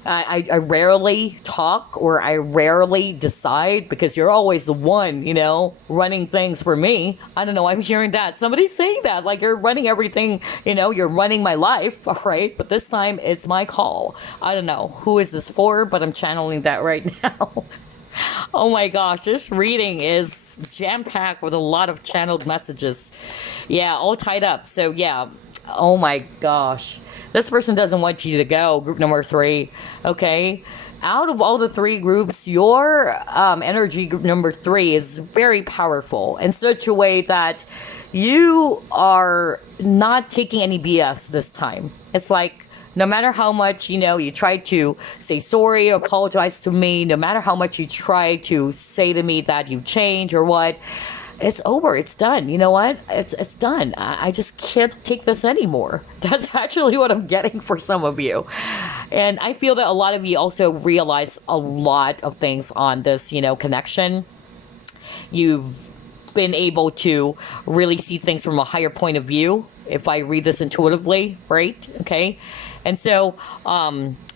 I rarely talk, or I rarely decide, because you're always the one, you know, running things for me. I don't know, I'm hearing that. Somebody's saying that, like, you're running everything, you know, you're running my life, all right? But this time, it's my call. I don't know who is this for, but I'm channeling that right now. Oh my gosh, this reading is jam-packed with a lot of channeled messages. Yeah, all tied up. So, yeah. Oh my gosh. This person doesn't want you to go, group number 3, okay? Out of all the 3 groups, your energy, group number 3, is very powerful in such a way that you are not taking any BS this time. It's like, no matter how much, you know, you try to say sorry or apologize to me, no matter how much you try to say to me that you change or what, it's over. It's done. You know what? It's done. I just can't take this anymore. That's actually what I'm getting for some of you. And I feel that a lot of you also realize a lot of things on this, you know, connection. You've been able to really see things from a higher point of view, if I read this intuitively, right? Okay. And so,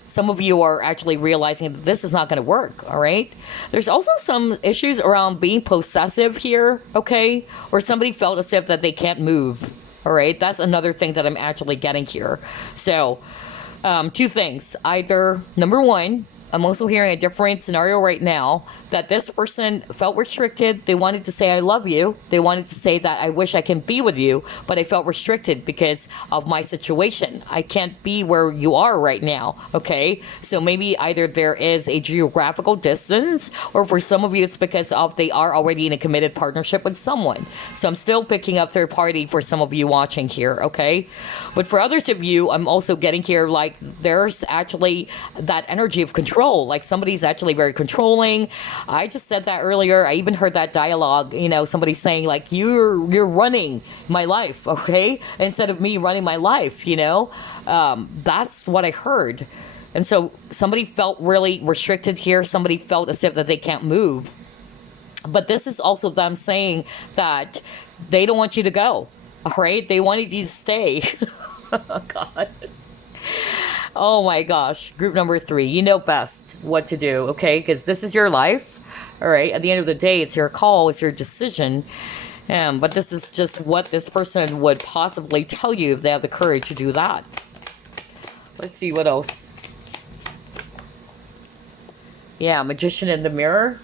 some of you are actually realizing that this is not going to work, all right? There's also some issues around being possessive here, okay? Or somebody felt as if that they can't move, all right? That's another thing that I'm actually getting here. So, 2 things. Either, number 1, I'm also hearing a different scenario right now, that this person felt restricted. They wanted to say, I love you. They wanted to say that I wish I can be with you, but I felt restricted because of my situation. I can't be where you are right now, okay? So maybe either there is a geographical distance, or for some of you, it's because of they are already in a committed partnership with someone. So I'm still picking up third party for some of you watching here, okay? But for others of you, I'm also getting here, like, there's actually that energy of control. control, like somebody's actually very controlling. I just said that earlier. I even heard that dialogue, you know, somebody saying like, you're running my life, okay, instead of me running my life, you know. That's what I heard. And so somebody felt really restricted here. Somebody felt as if that they can't move. But this is also them saying that they don't want you to go. All right? They wanted you to stay. Oh, God. Oh, my gosh. Group number 3. You know best what to do, okay? Because this is your life. All right? At the end of the day, it's your call. It's your decision. But this is just what this person would possibly tell you if they have the courage to do that. Let's see what else. Yeah, Magician in the Mirror.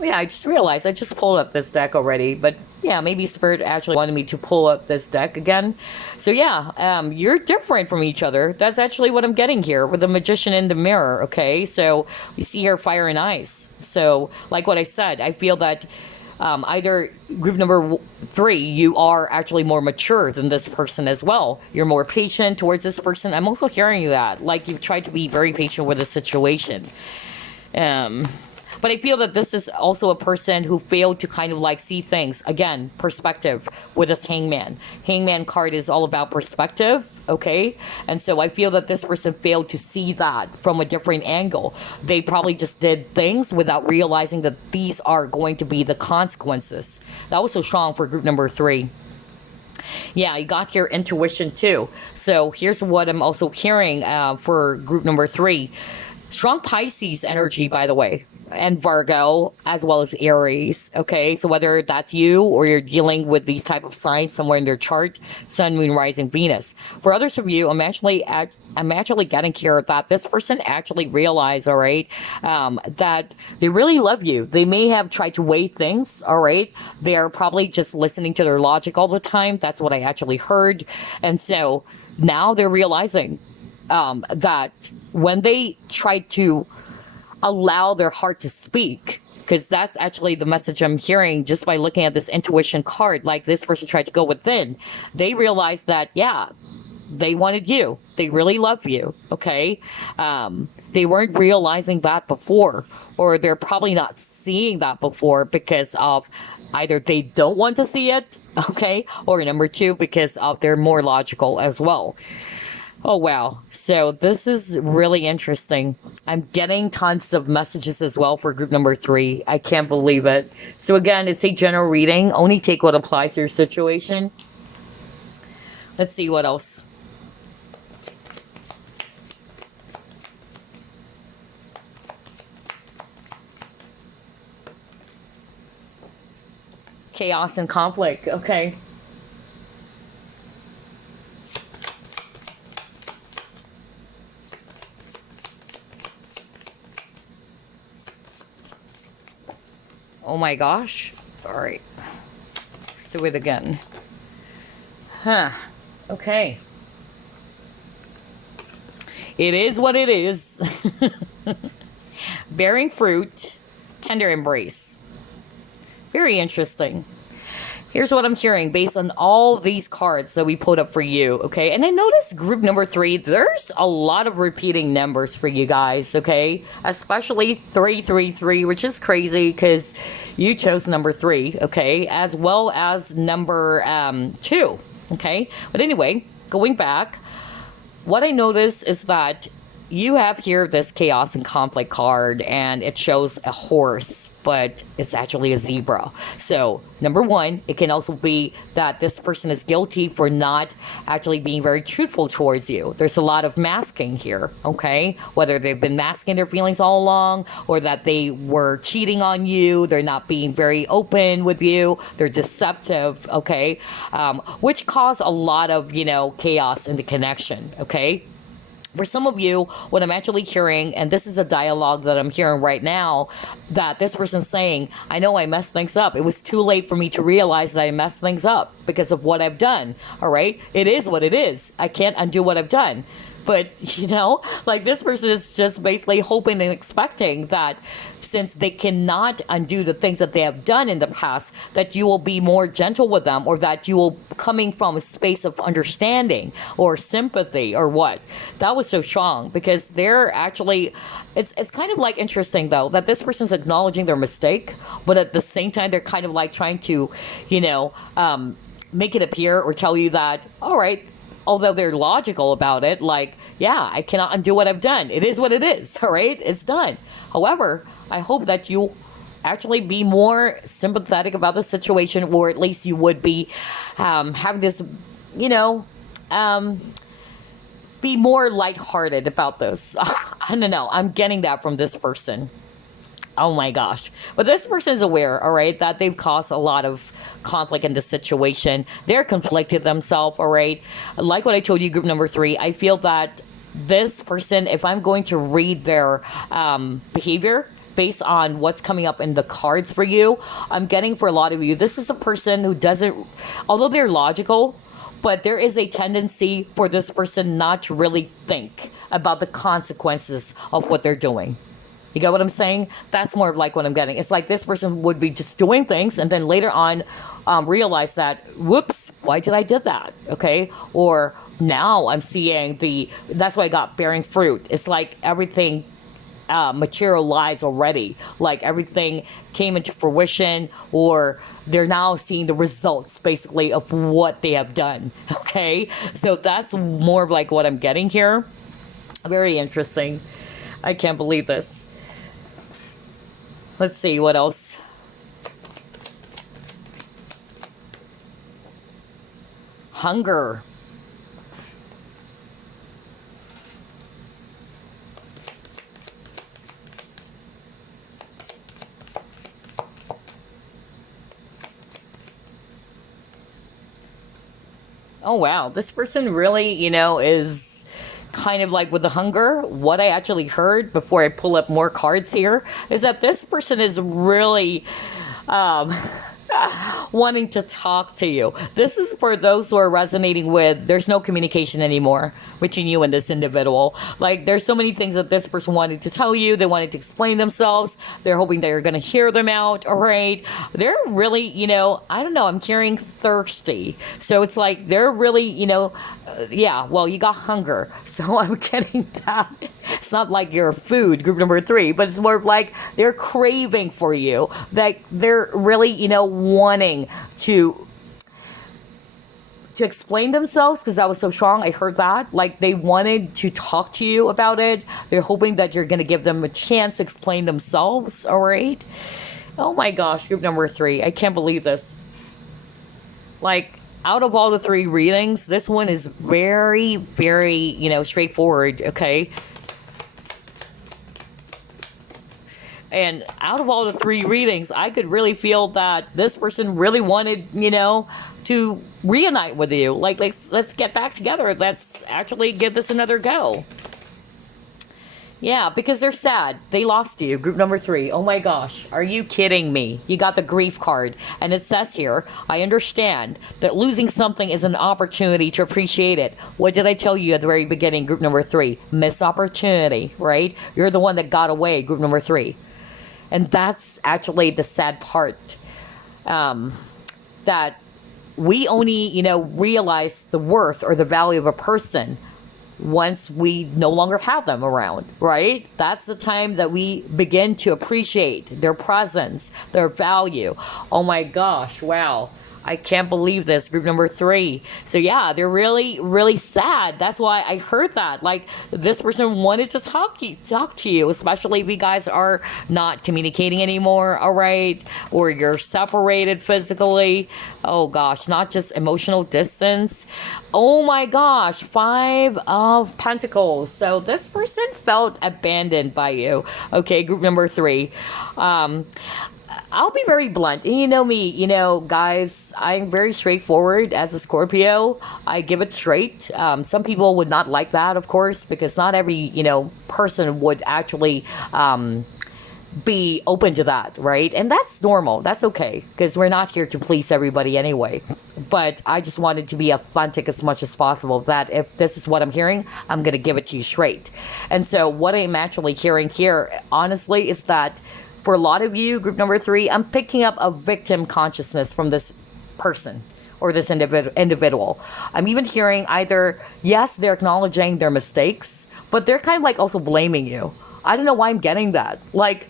Yeah, I just realized I just pulled up this deck already, but yeah, maybe Spirit actually wanted me to pull up this deck again. So yeah, you're different from each other. That's actually what I'm getting here with the Magician in the Mirror, okay? So we see here fire and ice. So like what I said, I feel that either group number 3, you are actually more mature than this person as well. You're more patient towards this person. I'm also hearing that, like you've tried to be very patient with the situation. But I feel that this is also a person who failed to kind of like see things. Again, perspective with this Hangman. Hangman card is all about perspective, okay? And so I feel that this person failed to see that from a different angle. They probably just did things without realizing that these are going to be the consequences. That was so strong for group number 3. Yeah, you got your intuition too. So here's what I'm also hearing for group number 3. Strong Pisces energy, by the way, and Virgo, as well as Aries, okay? So whether that's you or you're dealing with these type of signs somewhere in their chart, Sun, Moon, Rising, Venus. For others of you, I'm actually getting here that this person actually realized, all right, that they really love you. They may have tried to weigh things, all right? They're probably just listening to their logic all the time. That's what I actually heard. And so now they're realizing that when they try to allow their heart to speak, because that's actually the message I'm hearing just by looking at this intuition card, like this person tried to go within, they realized that, yeah, they wanted you. They really love you, okay? They weren't realizing that before, or they're probably not seeing that before because of either they don't want to see it, okay? Or number 2, because of they're more logical as well. Oh, wow. So this is really interesting. I'm getting tons of messages as well for group number 3. I can't believe it. So again, it's a general reading. Only take what applies to your situation. Let's see what else. Chaos and conflict. Okay. Oh my gosh. All right. Let's do it again. Huh. Okay. It is what it is. Bearing fruit, tender embrace. Very interesting. Here's what I'm hearing based on all these cards that we put up for you, okay? And I noticed group number 3, there's a lot of repeating numbers for you guys, okay? Especially 333, which is crazy because you chose number 3, okay? As well as number 2, okay? But anyway, going back, what I noticed is that you have here this chaos and conflict card, and it shows a horse, but it's actually a zebra. So number 1, it can also be that this person is guilty for not actually being very truthful towards you. There's a lot of masking here, okay? Whether they've been masking their feelings all along, or that they were cheating on you, they're not being very open with you, they're deceptive, okay? Which cause a lot of, you know, chaos in the connection, okay? For some of you, what I'm actually hearing, and this is a dialogue that I'm hearing right now, that this person's saying, I know I messed things up. It was too late for me to realize that I messed things up because of what I've done. All right? It is what it is. I can't undo what I've done. But, like this person is just basically hoping and expecting that since they cannot undo the things that they have done in the past, that you will be more gentle with them, or that you will coming from a space of understanding or sympathy or what. That was so strong because they're actually, it's kind of like interesting though that this person's acknowledging their mistake, but at the same time they're kind of like trying to, make it appear or tell you that, all right, although they're logical about it, like, yeah, I cannot undo what I've done. It is what it is, all right? It's done. However, I hope that you actually be more sympathetic about the situation, or at least you would be having this, be more lighthearted about this. I don't know. I'm getting that from this person. Oh my gosh. But this person is aware, all right, that they've caused a lot of conflict in this situation. They're conflicted themselves, all right. Like what I told you, group number 3, I feel that this person, if I'm going to read their behavior based on what's coming up in the cards for you, I'm getting for a lot of you, this is a person who doesn't, although they're logical, but there is a tendency for this person not to really think about the consequences of what they're doing. You get what I'm saying? That's more of like what I'm getting. It's like this person would be just doing things and then later on realize that, whoops, why did I did that? Okay. Or now I'm seeing that's why I got bearing fruit. It's like everything materialized already. Like everything came into fruition, or they're now seeing the results basically of what they have done. Okay. So that's more of like what I'm getting here. Very interesting. I can't believe this. Let's see what else. Hunger. Oh wow, this person really, is kind of like with the hunger. What I actually heard before I pull up more cards here is that this person is really wanting to talk to you. This is for those who are resonating with there's no communication anymore between you and this individual. Like there's so many things that this person wanted to tell you. They wanted to explain themselves. They're hoping that you're going to hear them out. All right. They're really, I don't know. I'm hearing thirsty. So it's like they're really, yeah, well, you got hunger. So I'm getting that. It's not like you're food, group number 3, but it's more of like they're craving for you. Like they're really, wanting to explain themselves, because that was so strong. I heard that. Like they wanted to talk to you about it. They're hoping that you're going to give them a chance to explain themselves. All right. Oh my gosh, group number 3. I can't believe this. Like out of all the 3 readings, this one is very, very, straightforward. Okay. And out of all the 3 readings, I could really feel that this person really wanted, to reunite with you. Like, let's get back together. Let's actually give this another go. Yeah, because they're sad. They lost you. Group number 3. Oh my gosh. Are you kidding me? You got the grief card. And it says here, I understand that losing something is an opportunity to appreciate it. What did I tell you at the very beginning? Group number 3. Missed opportunity, right? You're the one that got away. Group number 3. And that's actually the sad part, that we only, realize the worth or the value of a person once we no longer have them around, right? That's the time that we begin to appreciate their presence, their value. Oh my gosh, wow. I can't believe this, group number 3. So yeah, they're really, really sad. That's why I heard that. Like this person wanted to talk to you, especially if you guys are not communicating anymore, all right? Or you're separated physically. Oh gosh, not just emotional distance. Oh my gosh, 5 of Pentacles. So this person felt abandoned by you. Okay, group number 3. I'll be very blunt. You know me, guys, I'm very straightforward as a Scorpio. I give it straight. Some people would not like that, of course, because not every, person would actually be open to that, right? And that's normal. That's okay, because we're not here to please everybody anyway. But I just wanted to be authentic as much as possible, that if this is what I'm hearing, I'm going to give it to you straight. And so what I'm actually hearing here, honestly, is that for a lot of you, group number 3, I'm picking up a victim consciousness from this person or this individual. I'm even hearing either, yes, they're acknowledging their mistakes, but they're kind of like also blaming you. I don't know why I'm getting that. Like,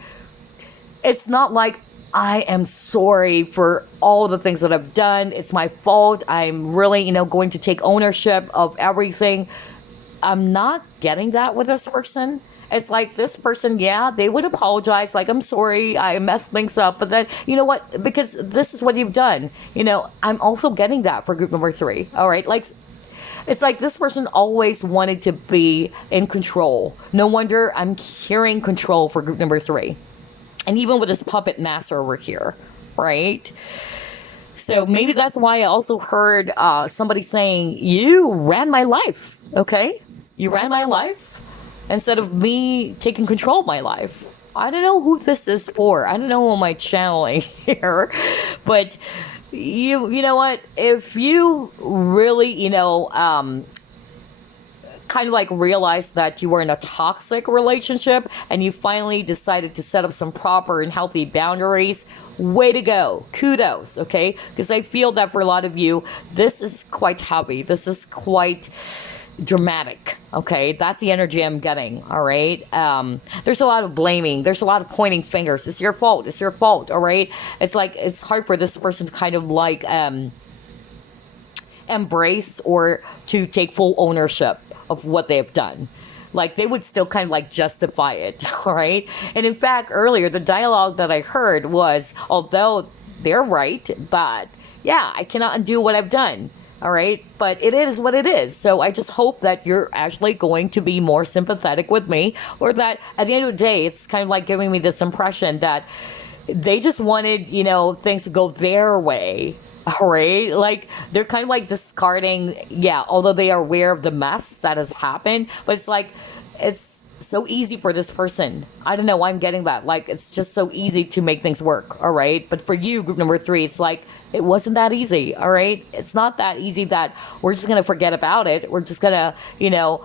it's not like I am sorry for all the things that I've done. It's my fault. I'm really, going to take ownership of everything. I'm not getting that with this person. It's like this person, yeah, they would apologize. Like, I'm sorry, I messed things up. But then, you know what? Because this is what you've done. I'm also getting that for group number 3. All right. Like, it's like this person always wanted to be in control. No wonder I'm hearing control for group number 3. And even with this puppet master over here, right? So maybe that's why I also heard somebody saying, you ran my life, okay? You ran my life instead of me taking control of my life. I don't know who this is for. I don't know who am I channeling here. But you know what? If you really, kind of like realized that you were in a toxic relationship and you finally decided to set up some proper and healthy boundaries, way to go. Kudos, okay? Because I feel that for a lot of you, this is quite heavy. This is quite dramatic, okay? That's the energy I'm getting, all right? There's a lot of blaming. There's a lot of pointing fingers. It's your fault. It's your fault, all right? It's like, it's hard for this person to kind of like embrace or to take full ownership of what they have done. Like, they would still kind of like justify it, all right? And in fact, earlier, the dialogue that I heard was, although they're right, but yeah, I cannot undo what I've done, all right? But it is what it is. So I just hope that you're actually going to be more sympathetic with me, or that at the end of the day, it's kind of like giving me this impression that they just wanted, things to go their way. All right, like they're kind of like discarding, yeah, although they are aware of the mess that has happened, but it's like, it's so easy for this person. I don't know why I'm getting that. Like, it's just so easy to make things work, all right? But for you, group number 3, it's like, it wasn't that easy, all right? It's not that easy that we're just going to forget about it. We're just going to,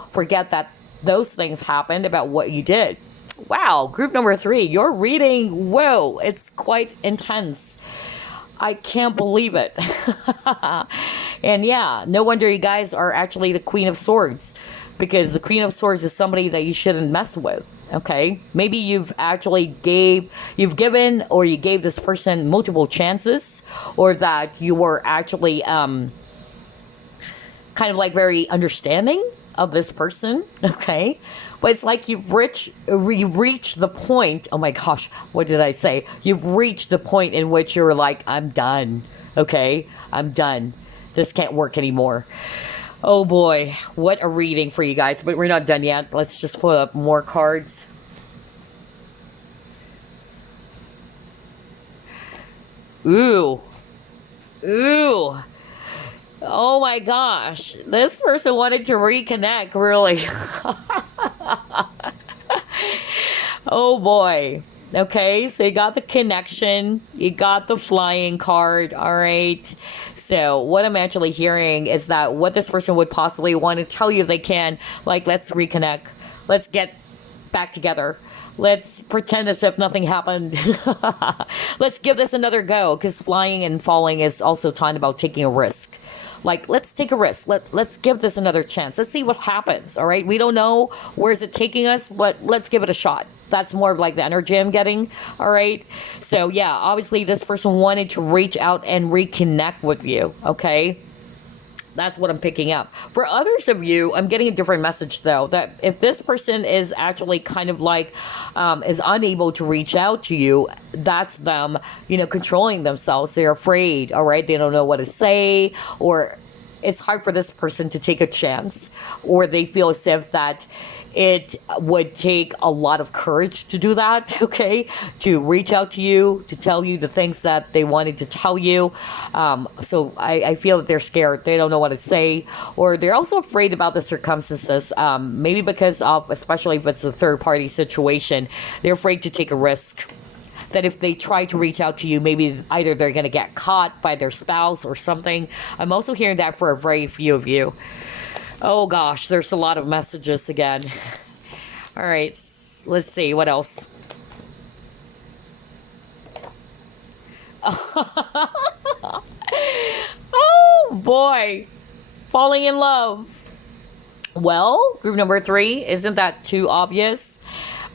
forget that those things happened about what you did. Wow, group number 3, you're reading, whoa, it's quite intense. I can't believe it. And yeah, no wonder you guys are actually the Queen of Swords, because the Queen of Swords is somebody that you shouldn't mess with. Okay, maybe you've given or you gave this person multiple chances, or that you were actually kind of like very understanding of this person. Okay, but it's like you've reached the point. Oh my gosh, what did I say? You've reached the point in which you're like, I'm done. Okay, I'm done. This can't work anymore. Oh boy, what a reading for you guys. But we're not done yet. Let's just pull up more cards. Ooh. Ooh. Oh my gosh. This person wanted to reconnect, really. Oh boy. Okay, so you got the connection. You got the flying card. All right. So what I'm actually hearing is that what this person would possibly want to tell you if they can, like, let's reconnect. Let's get back together. Let's pretend as if nothing happened. Let's give this another go, because flying and falling is also talking about taking a risk. Like, let's take a risk. Let's give this another chance. Let's see what happens, all right? We don't know where is it taking us, but let's give it a shot. That's more of like the energy I'm getting, all right? So, yeah, obviously this person wanted to reach out and reconnect with you, okay? That's what I'm picking up. For others of you, I'm getting a different message, though, that if this person is actually kind of like is unable to reach out to you, that's them, controlling themselves. They're afraid, all right? They don't know what to say, or it's hard for this person to take a chance, or they feel as if that it would take a lot of courage to do that, okay? To reach out to you, to tell you the things that they wanted to tell you. So I feel that they're scared. They don't know what to say, or they're also afraid about the circumstances. Maybe because of, especially if it's a third party situation, they're afraid to take a risk. That if they try to reach out to you, maybe either they're going to get caught by their spouse or something. I'm also hearing that for a very few of you. Oh gosh, there's a lot of messages again. All right, let's see, what else? Oh boy, falling in love. Well, group number 3, isn't that too obvious?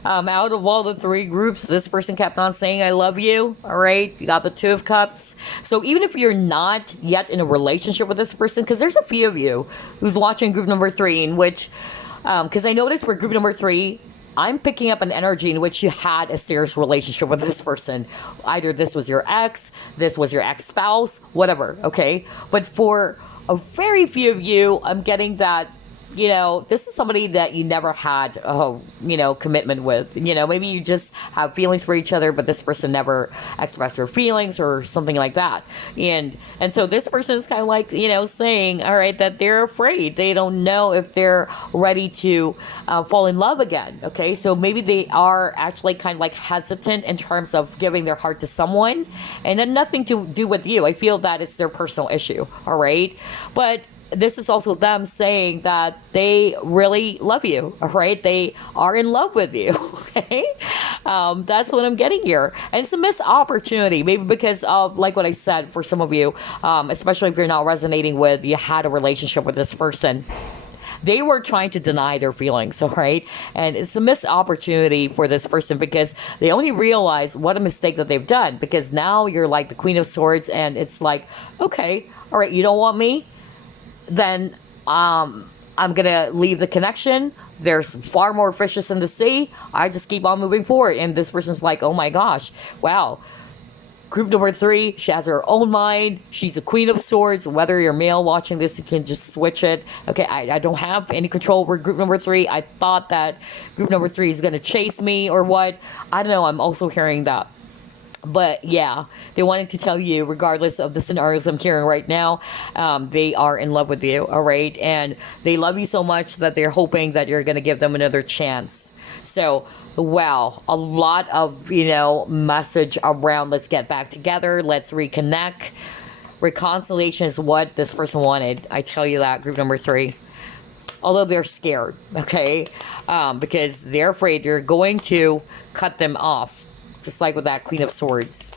Out of all the 3 groups, this person kept on saying, I love you. All right. You got the 2 of Cups. So even if you're not yet in a relationship with this person, because there's a few of you who's watching group number 3, in which, because I noticed for group number 3, I'm picking up an energy in which you had a serious relationship with this person. Either this was your ex, this was your ex-spouse, whatever. Okay. But for a very few of you, I'm getting that, you know, this is somebody that you never had, commitment with. You know, maybe you just have feelings for each other, but this person never expressed their feelings or something like that. And so this person is kind of like, saying, all right, that they're afraid. They don't know if they're ready to fall in love again. Okay, so maybe they are actually kind of like hesitant in terms of giving their heart to someone, and then nothing to do with you. I feel that it's their personal issue. All right, but this is also them saying that they really love you, all right? They are in love with you, okay? That's what I'm getting here. And it's a missed opportunity, maybe because of, like what I said, for some of you, especially if you're not resonating with, you had a relationship with this person. They were trying to deny their feelings, all right? And it's a missed opportunity for this person because they only realize what a mistake that they've done, because now you're like the Queen of Swords, and it's like, okay, all right, you don't want me? Then I'm gonna leave the connection. There's far more fishes in the sea. I just keep on moving forward. And this person's like, oh my gosh, wow. Group number 3, she has her own mind. She's a Queen of Swords. Whether you're male watching this, you can just switch it. Okay, I don't have any control over group number 3. I thought that group number 3 is gonna chase me or what. I don't know, I'm also hearing that. But yeah, they wanted to tell you, regardless of the scenarios I'm hearing right now, they are in love with you, all right? And they love you so much that they're hoping that you're going to give them another chance. So, wow, a lot of, message around let's get back together, let's reconnect. Reconciliation is what this person wanted. I tell you that, group number 3. Although they're scared, okay? Because they're afraid you're going to cut them off. Just like with that Queen of Swords.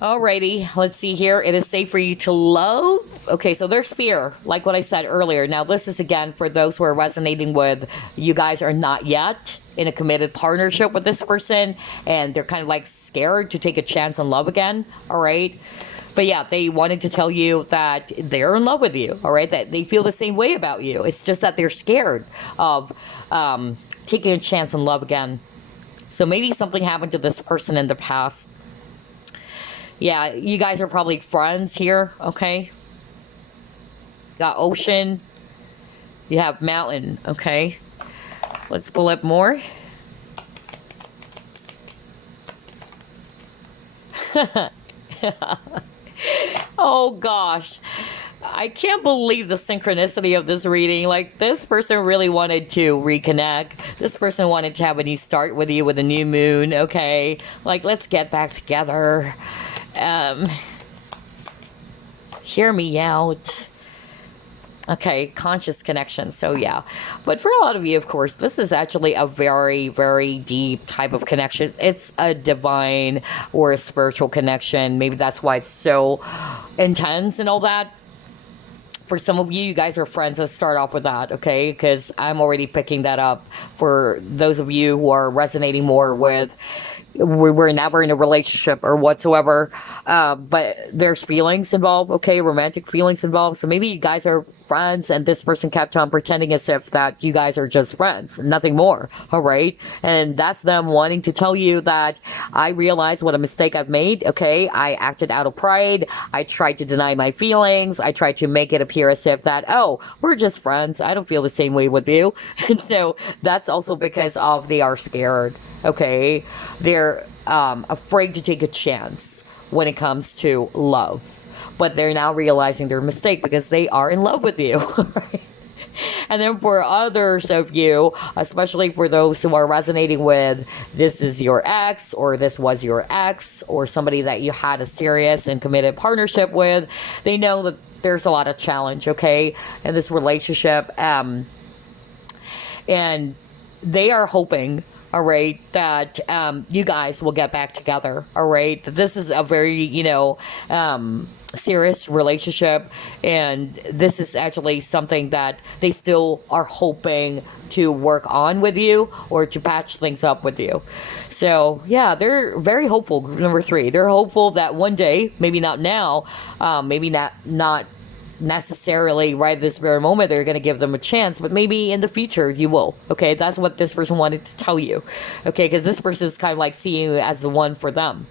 Alrighty, let's see here. It is safe for you to love. Okay, so there's fear, like what I said earlier. Now, this is, again, for those who are resonating with, you guys are not yet in a committed partnership with this person, and they're kind of like scared to take a chance on love again, all right? But yeah, they wanted to tell you that they're in love with you, all right? That they feel the same way about you. It's just that they're scared of taking a chance on love again. So maybe something happened to this person in the past. Yeah, you guys are probably friends here, okay? Got ocean. You have mountain, okay? Let's pull up more. Oh gosh, I can't believe the synchronicity of this reading. Like, this person really wanted to reconnect. This person wanted to have a new start with you with a new moon, okay? Like, let's get back together. Hear me out. Okay, conscious connection. So yeah, but for a lot of you, of course, this is actually a very, very deep type of connection. It's a divine or a spiritual connection. Maybe that's why it's so intense and all that. For some of you, you guys are friends. Let's start off with that, okay? Because I'm already picking that up. For those of you who are resonating more with, we were never in a relationship or whatsoever, but there's feelings involved, okay? Romantic feelings involved. So maybe you guys are friends, and this person kept on pretending as if that you guys are just friends, nothing more. All right. And that's them wanting to tell you that I realized what a mistake I've made. Okay. I acted out of pride. I tried to deny my feelings. I tried to make it appear as if that, oh, we're just friends. I don't feel the same way with you. And so that's also because of they are scared. Okay. They're afraid to take a chance when it comes to love. But they're now realizing their mistake because they are in love with you. Right? And then for others of you, especially for those who are resonating with this is your ex, or this was your ex, or somebody that you had a serious and committed partnership with, they know that there's a lot of challenge, okay, in this relationship. And they are hoping, all right, that you guys will get back together, all right? This is a very, serious relationship, and this is actually something that they still are hoping to work on with you or to patch things up with you. So yeah, they're very hopeful. Group number 3, they're hopeful that one day, maybe not now, maybe not necessarily right this very moment they're going to give them a chance, but maybe in the future you will. Okay, that's what this person wanted to tell you. Okay, because this person is kind of like seeing you as the one for them.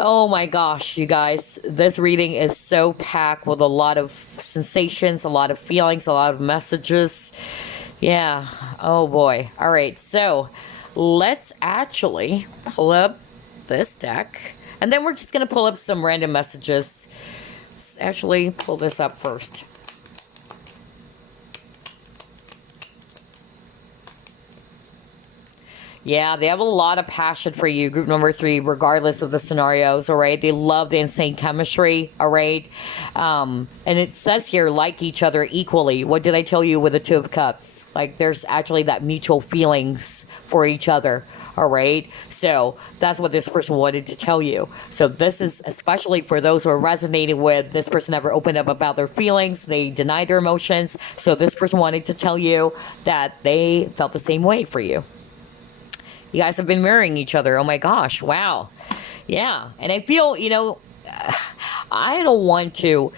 Oh my gosh, you guys, this reading is so packed with a lot of sensations, a lot of feelings, a lot of messages. Yeah, oh boy. All right, so let's actually pull up this deck, and then we're just going to pull up some random messages. Let's actually pull this up first. Yeah, they have a lot of passion for you, group number 3, regardless of the scenarios, all right? They love the insane chemistry, all right? And it says here, like each other equally. What did I tell you with the 2 of Cups? Like, there's actually that mutual feelings for each other, all right? So that's what this person wanted to tell you. So this is especially for those who are resonating with this person never opened up about their feelings. They denied their emotions. So this person wanted to tell you that they felt the same way for you. You guys have been mirroring each other. Oh my gosh. Wow. Yeah. And I feel, I don't want to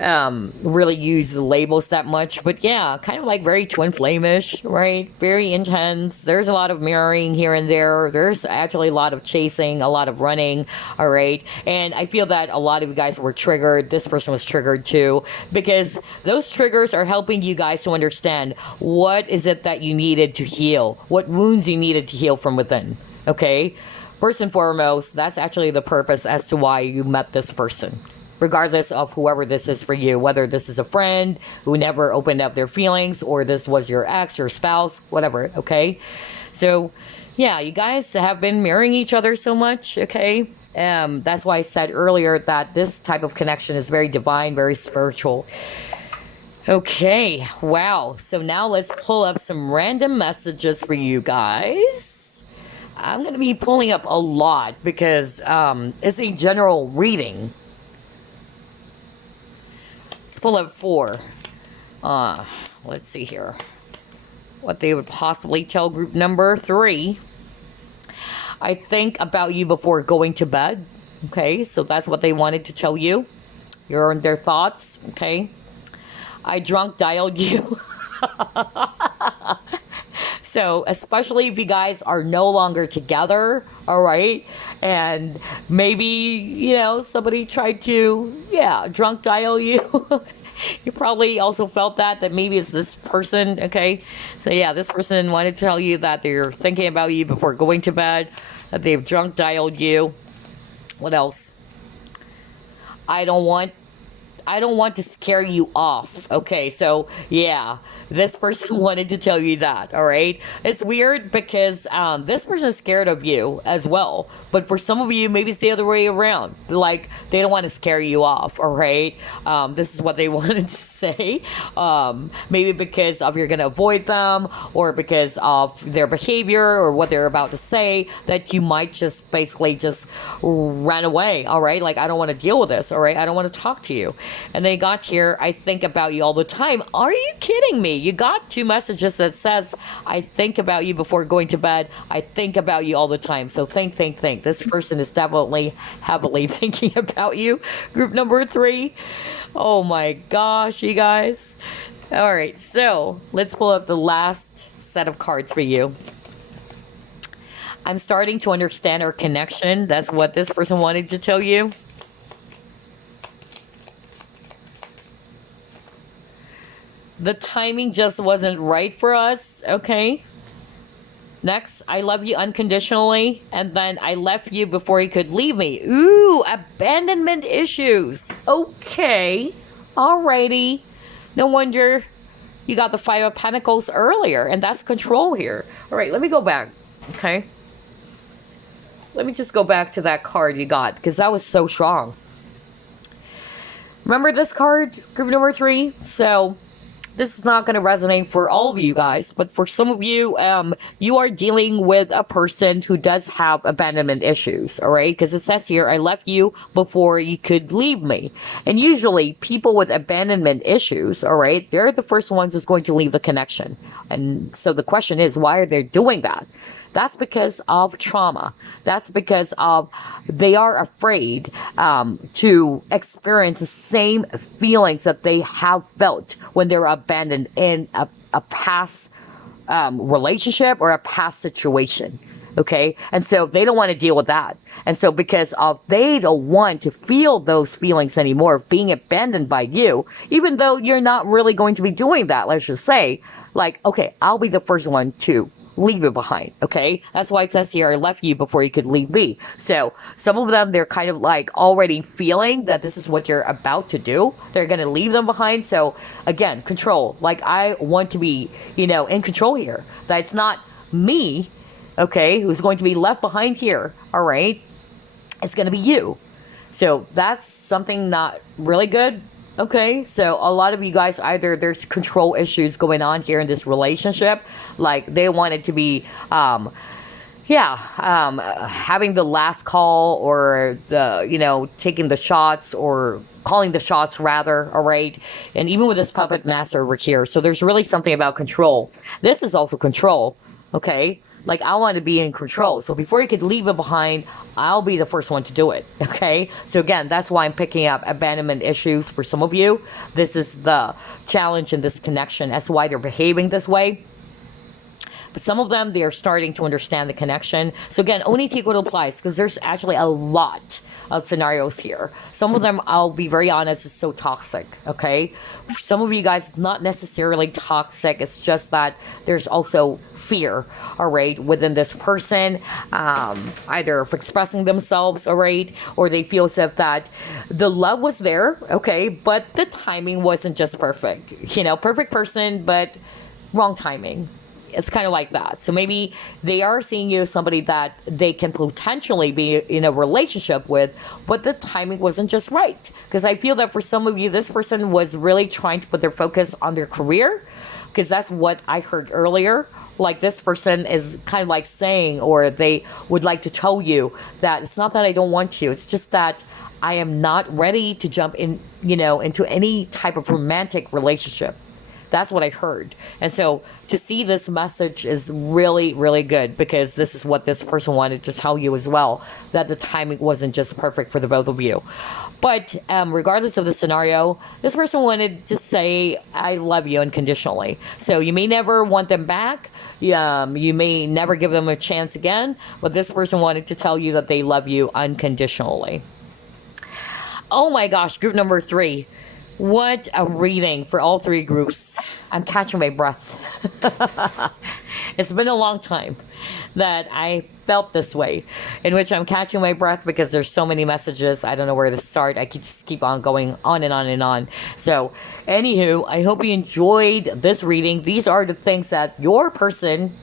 really use the labels that much, but yeah, kind of like very twin flame-ish, right? Very intense. There's a lot of mirroring here and there. There's actually a lot of chasing, a lot of running, all right? And I feel that a lot of you guys were triggered. This person was triggered too, because those triggers are helping you guys to understand what is it that you needed to heal, what wounds you needed to heal from within, okay? First and foremost, that's actually the purpose as to why you met this person. Regardless of whoever this is for you, whether this is a friend who never opened up their feelings, or this was your ex, your spouse, whatever, okay? So, yeah, you guys have been mirroring each other so much, okay? That's why I said earlier that this type of connection is very divine, very spiritual. Okay, wow. So now let's pull up some random messages for you guys. I'm going to be pulling up a lot because it's a general reading. Let's pull up 4. Let's see here. What they would possibly tell group number 3. I think about you before going to bed. Okay, so that's what they wanted to tell you. You're in their thoughts. Okay. I drunk dialed you. So, especially if you guys are no longer together, all right? And maybe, somebody tried to, drunk dial you. You probably also felt that maybe it's this person, okay? So, yeah, this person wanted to tell you that they're thinking about you before going to bed, that they've drunk dialed you. What else? I don't want to scare you off. Okay, so yeah, this person wanted to tell you that, all right? It's weird because this person is scared of you as well. But for some of you, maybe it's the other way around. Like, they don't want to scare you off, all right? This is what they wanted to say. Maybe because of you're going to avoid them, or because of their behavior or what they're about to say, that you might just basically just run away, all right? Like, I don't want to deal with this, all right? I don't want to talk to you. And they got here, I think about you all the time. Are you kidding me? You got 2 messages that says, I think about you before going to bed. I think about you all the time. So think. This person is definitely heavily thinking about you. Group number 3. Oh my gosh, you guys. All right, so let's pull up the last set of cards for you. I'm starting to understand our connection. That's what this person wanted to tell you. The timing just wasn't right for us. Okay. Next, I love you unconditionally. And then I left you before you could leave me. Ooh, abandonment issues. Okay. Alrighty. No wonder you got the 5 of Pentacles earlier. And that's control here. All right, let me go back. Okay. Let me just go back to that card you got, because that was so strong. Remember this card, group number 3? So this is not going to resonate for all of you guys, but for some of you, you are dealing with a person who does have abandonment issues, all right? Because it says here, I left you before you could leave me. And usually people with abandonment issues, all right, they're the first ones who's going to leave the connection. And so the question is, why are they doing that? That's because of trauma. That's because of they are afraid to experience the same feelings that they have felt when they were abandoned in a past relationship or a past situation. Okay. And so they don't want to deal with that. And so because of they don't want to feel those feelings anymore of being abandoned by you, even though you're not really going to be doing that, let's just say, like, okay, I'll be the first one to leave you behind. Okay. That's why it says here, I left you before you could leave me. So some of them, they're kind of like already feeling that this is what you're about to do. They're going to leave them behind. So again, control. Like, I want to be, in control here. That it's not me, okay, who's going to be left behind here. All right. It's going to be you. So that's something not really good. Okay, so a lot of you guys, either there's control issues going on here in this relationship, like they wanted to be, having the last call or the, taking the shots or calling the shots rather, all right? And even with this puppet master over here, so there's really something about control. This is also control, okay? Like, I want to be in control. So before you could leave it behind, I'll be the first one to do it. Okay. So again, that's why I'm picking up abandonment issues for some of you. This is the challenge in this connection. That's why they're behaving this way. But some of them, they're starting to understand the connection. So again, only take what applies, because there's actually a lot of scenarios here. Some of them, I'll be very honest, is so toxic, okay? Some of you guys, it's not necessarily toxic. It's just that there's also fear, all right, within this person, either of expressing themselves, all right, or they feel as if that the love was there, okay, but the timing wasn't just perfect. Perfect person, but wrong timing. It's kind of like that. So maybe they are seeing you as somebody that they can potentially be in a relationship with, but the timing wasn't just right. Because I feel that for some of you, this person was really trying to put their focus on their career, because that's what I heard earlier. Like, this person is kind of like saying, or they would like to tell you that it's not that I don't want you. It's just that I am not ready to jump in, into any type of romantic relationship. That's what I heard. And so to see this message is really, really good, because this is what this person wanted to tell you as well, that the timing wasn't just perfect for the both of you. But regardless of the scenario, this person wanted to say, I love you unconditionally. So you may never want them back. You may never give them a chance again. But this person wanted to tell you that they love you unconditionally. Oh my gosh, group number 3. What a reading for all 3 groups. I'm catching my breath. It's been a long time that I felt this way, in which I'm catching my breath because there's so many messages. I don't know where to start. I could just keep on going on and on and on. So, anywho, I hope you enjoyed this reading. These are the things that your person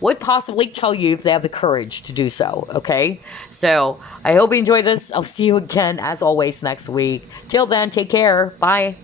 would possibly tell you if they have the courage to do so, okay? So, I hope you enjoyed this. I'll see you again, as always, next week. Till then, take care. Bye.